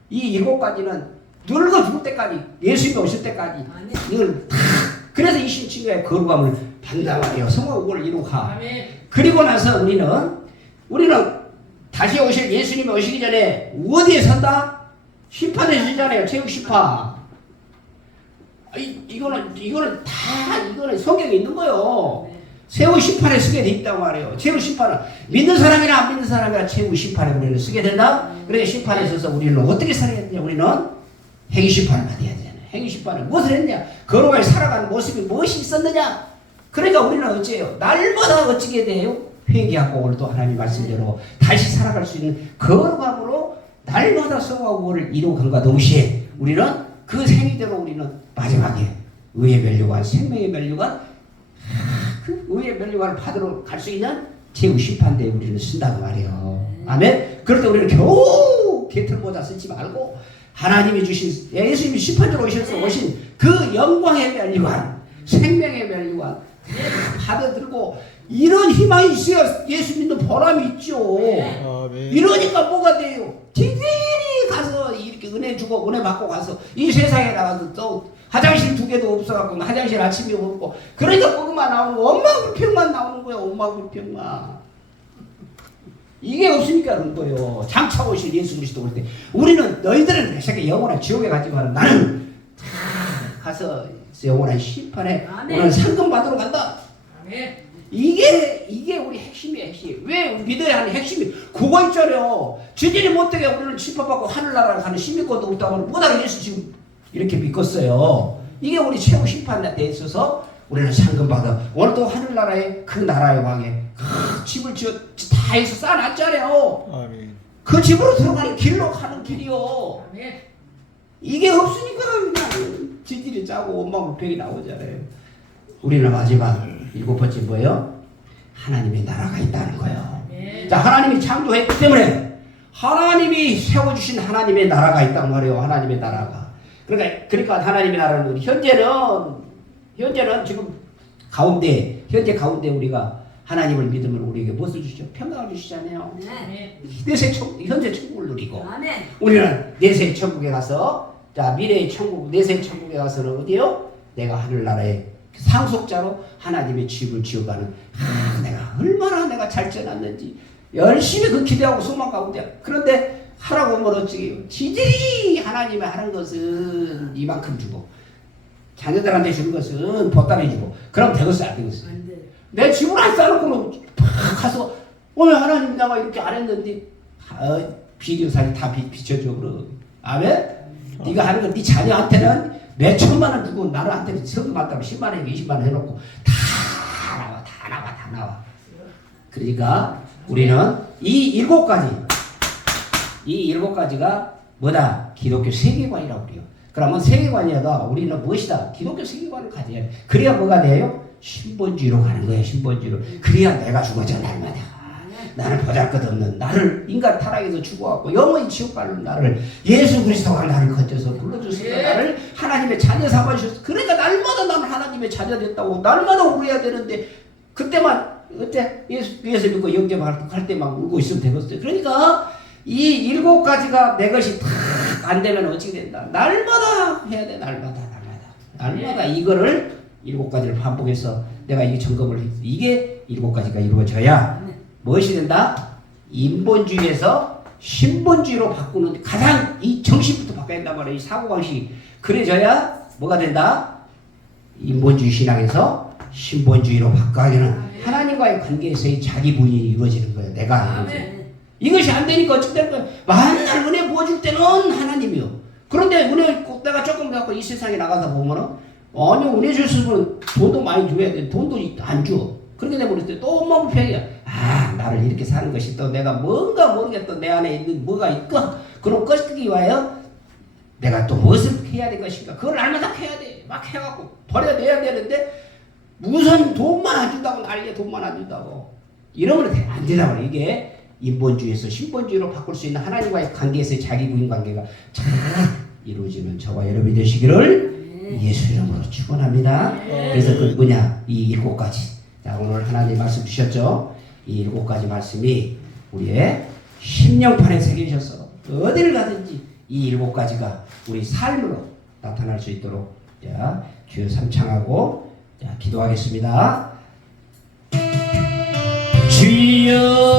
이 7가지는 늙어 죽을 때까지 예수님이 오실 때까지 이걸 다 그래서 이 신칭의 거룩함을 받는단 말이에요. 성화구원을 이루가. 그리고 나서 우리는 다시 오실 예수님이 오시기 전에 어디에 선다? 심판에 서잖아요. 체육 심판. 이거는 성경에 있는 거요. 최후 심판에 서게 돼 있다고 말해요. 최후 심판은 믿는 사람이나 안 믿는 사람이나 최후 심판에 우리는 서게 된다. 그래서 심판에 서서 우리는 어떻게 살아야 되냐? 우리는 행위 심판을 받아야 되잖아요. 행위 심판은 무엇을 했냐? 거룩하게 살아가는 모습이 무엇이 있었느냐? 그러니까 우리는 어째요? 날마다 어찌게 돼요? 회개하고 오늘 또 하나님 말씀대로 다시 살아갈 수 있는 거룩함으로 날마다 성화구원을 이루어간과 동시에 우리는 그 생이대로 우리는 마지막에 의의 면류관, 생명의 면류관, 그 의의 면류관을 받으러 갈 수 있는 최후 심판대에 우리는 쓴다고 말이에요. 아멘. 그럴 때 우리는 겨우 개털모자 쓰지 말고 하나님이 주신 예수님이 심판자로 오신 그 영광의 면류관, 생명의 면류관 받아들고 이런 희망이 있어야 예수 믿는 보람이 있죠. 이러니까 뭐가 돼요? 지들이 가서 이렇게 은혜 주고 은혜 받고 가서 이 세상에 나가서 또 화장실 2개도 없어갖고 화장실 아침이 없고 그러니까 그것만 나오는 거 엄마 불평만 나오는 거야. 엄마 불평만. 이게 없으니까 그런 거예요. 장차 오실 예수 그리스도 올 때 우리는 너희들은 내 새끼 영원한 지옥에 가지만 나는 가서 영원한 심판에 오늘 상금 받으러 간다. 이게 우리 핵심이에요. 핵심. 왜 믿어야 하는 핵심이 그거 있잖아요. 주진이 못되게 우리는 심판받고 하늘나라를 가는 신민권도 없다고 못하게 예수 지금 이렇게 믿겠어요. 이게 우리 최후 심판에 대 있어서 우리는 상금 받아 오늘 또 하늘나라의 그 나라의 왕에 그 집을 다 해서 쌓아놨잖아요. 아멘. 그 집으로 들어가는 길로 가는 길이요. 아멘. 이게 없으니까 그냥 지질이 짜고 원망불평이 나오잖아요. 우리는 마지막 7번째 뭐예요? 하나님의 나라가 있다는 거예요. 자, 하나님이 창조했기 때문에 하나님이 세워주신 하나님의 나라가 있단 말이에요. 하나님의 나라가. 그러니까 하나님의 나라는 우리 현재는 지금 현재 가운데 우리가 하나님을 믿으면 우리에게 무엇을 주시죠? 평강을 주시잖아요. 현재 천국을 누리고 우리는 내세 천국에 가서 자 미래의 천국 내세 천국에 가서는 어디요? 내가 하늘나라의 상속자로 하나님의 집을 지어가는 내가 얼마나 잘 지어놨는지 열심히 그 기대하고 소망 가운데 그런데 하라고 하면 어찌게요? 지들이 하나님이 하는 것은 이만큼 주고 자녀들한테 주는 것은 보따리 주고 그럼 되겠어요? 안 되겠어요? 내 집을 안 쌓아놓고는 가서 오늘 하나님 내가 이렇게 안 했는데 비디오 사진 다 비춰줘 그럼 아멘? 네가 하는 건 네 자녀한테는 몇 천만 원 주고 나한테 성금 받다가 10만 원, 20만 원 해놓고 다 나와. 그러니까 우리는 이 7가지가 뭐다? 기독교 세계관이라고 그래요. 그러면 세계관이다. 우리는 무엇이다? 기독교 세계관을 가져야 돼. 그래야 뭐가 돼요? 신본주의로 가는 거예요. 신본주의로. 그래야 내가 죽어져 날마다. 나를 보잘것없는 나를 인간 타락에서 죽어갖고 영원히 지옥 가는 나를 예수 그리스도가 나를 건져서 불러주시고 나를 하나님의 자녀 삼아주셨어. 그러니까 날마다 나는 하나님의 자녀 됐다고 날마다 울어야 되는데 그때만 어때? 예수 믿고 영접할 때만 울고 있으면 되겠어요. 그러니까 이 7가지가 내 것이 다 안 되면 어찌게 된다? 날마다 해야 돼. 날마다 이거를 7가지를 반복해서 내가 이게 점검을 했어. 이게 7가지가 이루어져야 무엇이 된다? 인본주의에서 신본주의로 바꾸는 가장 이 정신부터 바꿔야 된단 말이에요. 이 사고방식. 그래져야 뭐가 된다? 인본주의 신앙에서 신본주의로 바꿔야는 하나님과의 관계에서의 자기 부인이 이루어지는 거예요. 내가 이루어져. 이것이 안 되니까 어떻게 될 거예요? 만날 은혜 부어줄 때는 하나님이요. 그런데 은혜 내가 조금 갖고 이 세상에 나가서 보면은 아니 은혜 줄 수 있으면 돈도 많이 줘야 돼. 돈도 안 줘. 그렇게 되면 또 엄마 불평이야. 아 나를 이렇게 사는 것이 또 내가 뭔가 모르겠다. 내 안에 있는 뭐가 있고 그런 것들이 와요. 내가 또 무엇을 해야 될 것인가. 그걸 날마다 해야 돼. 막 해갖고 버려내야 되는데 무슨 돈만 안 준다고 난리야. 돈만 안 준다고. 이러면 안 되나 봐요. 이게 인본주의에서 신본주의로 바꿀 수 있는 하나님과의 관계에서의 자기 부인 관계가 잘 이루어지는 저와 여러분이 되시기를 예수 이름으로 축원합니다. 그래서 그 뭐냐 이 7가지. 자 오늘 하나님 말씀 주셨죠. 이 7가지 말씀이 우리의 심령판에 새겨주셔서 어디를 가든지 이 7가지가 우리 삶으로 나타날 수 있도록 자 주여 삼창하고 자 기도하겠습니다. 주여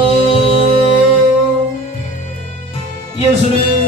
예수는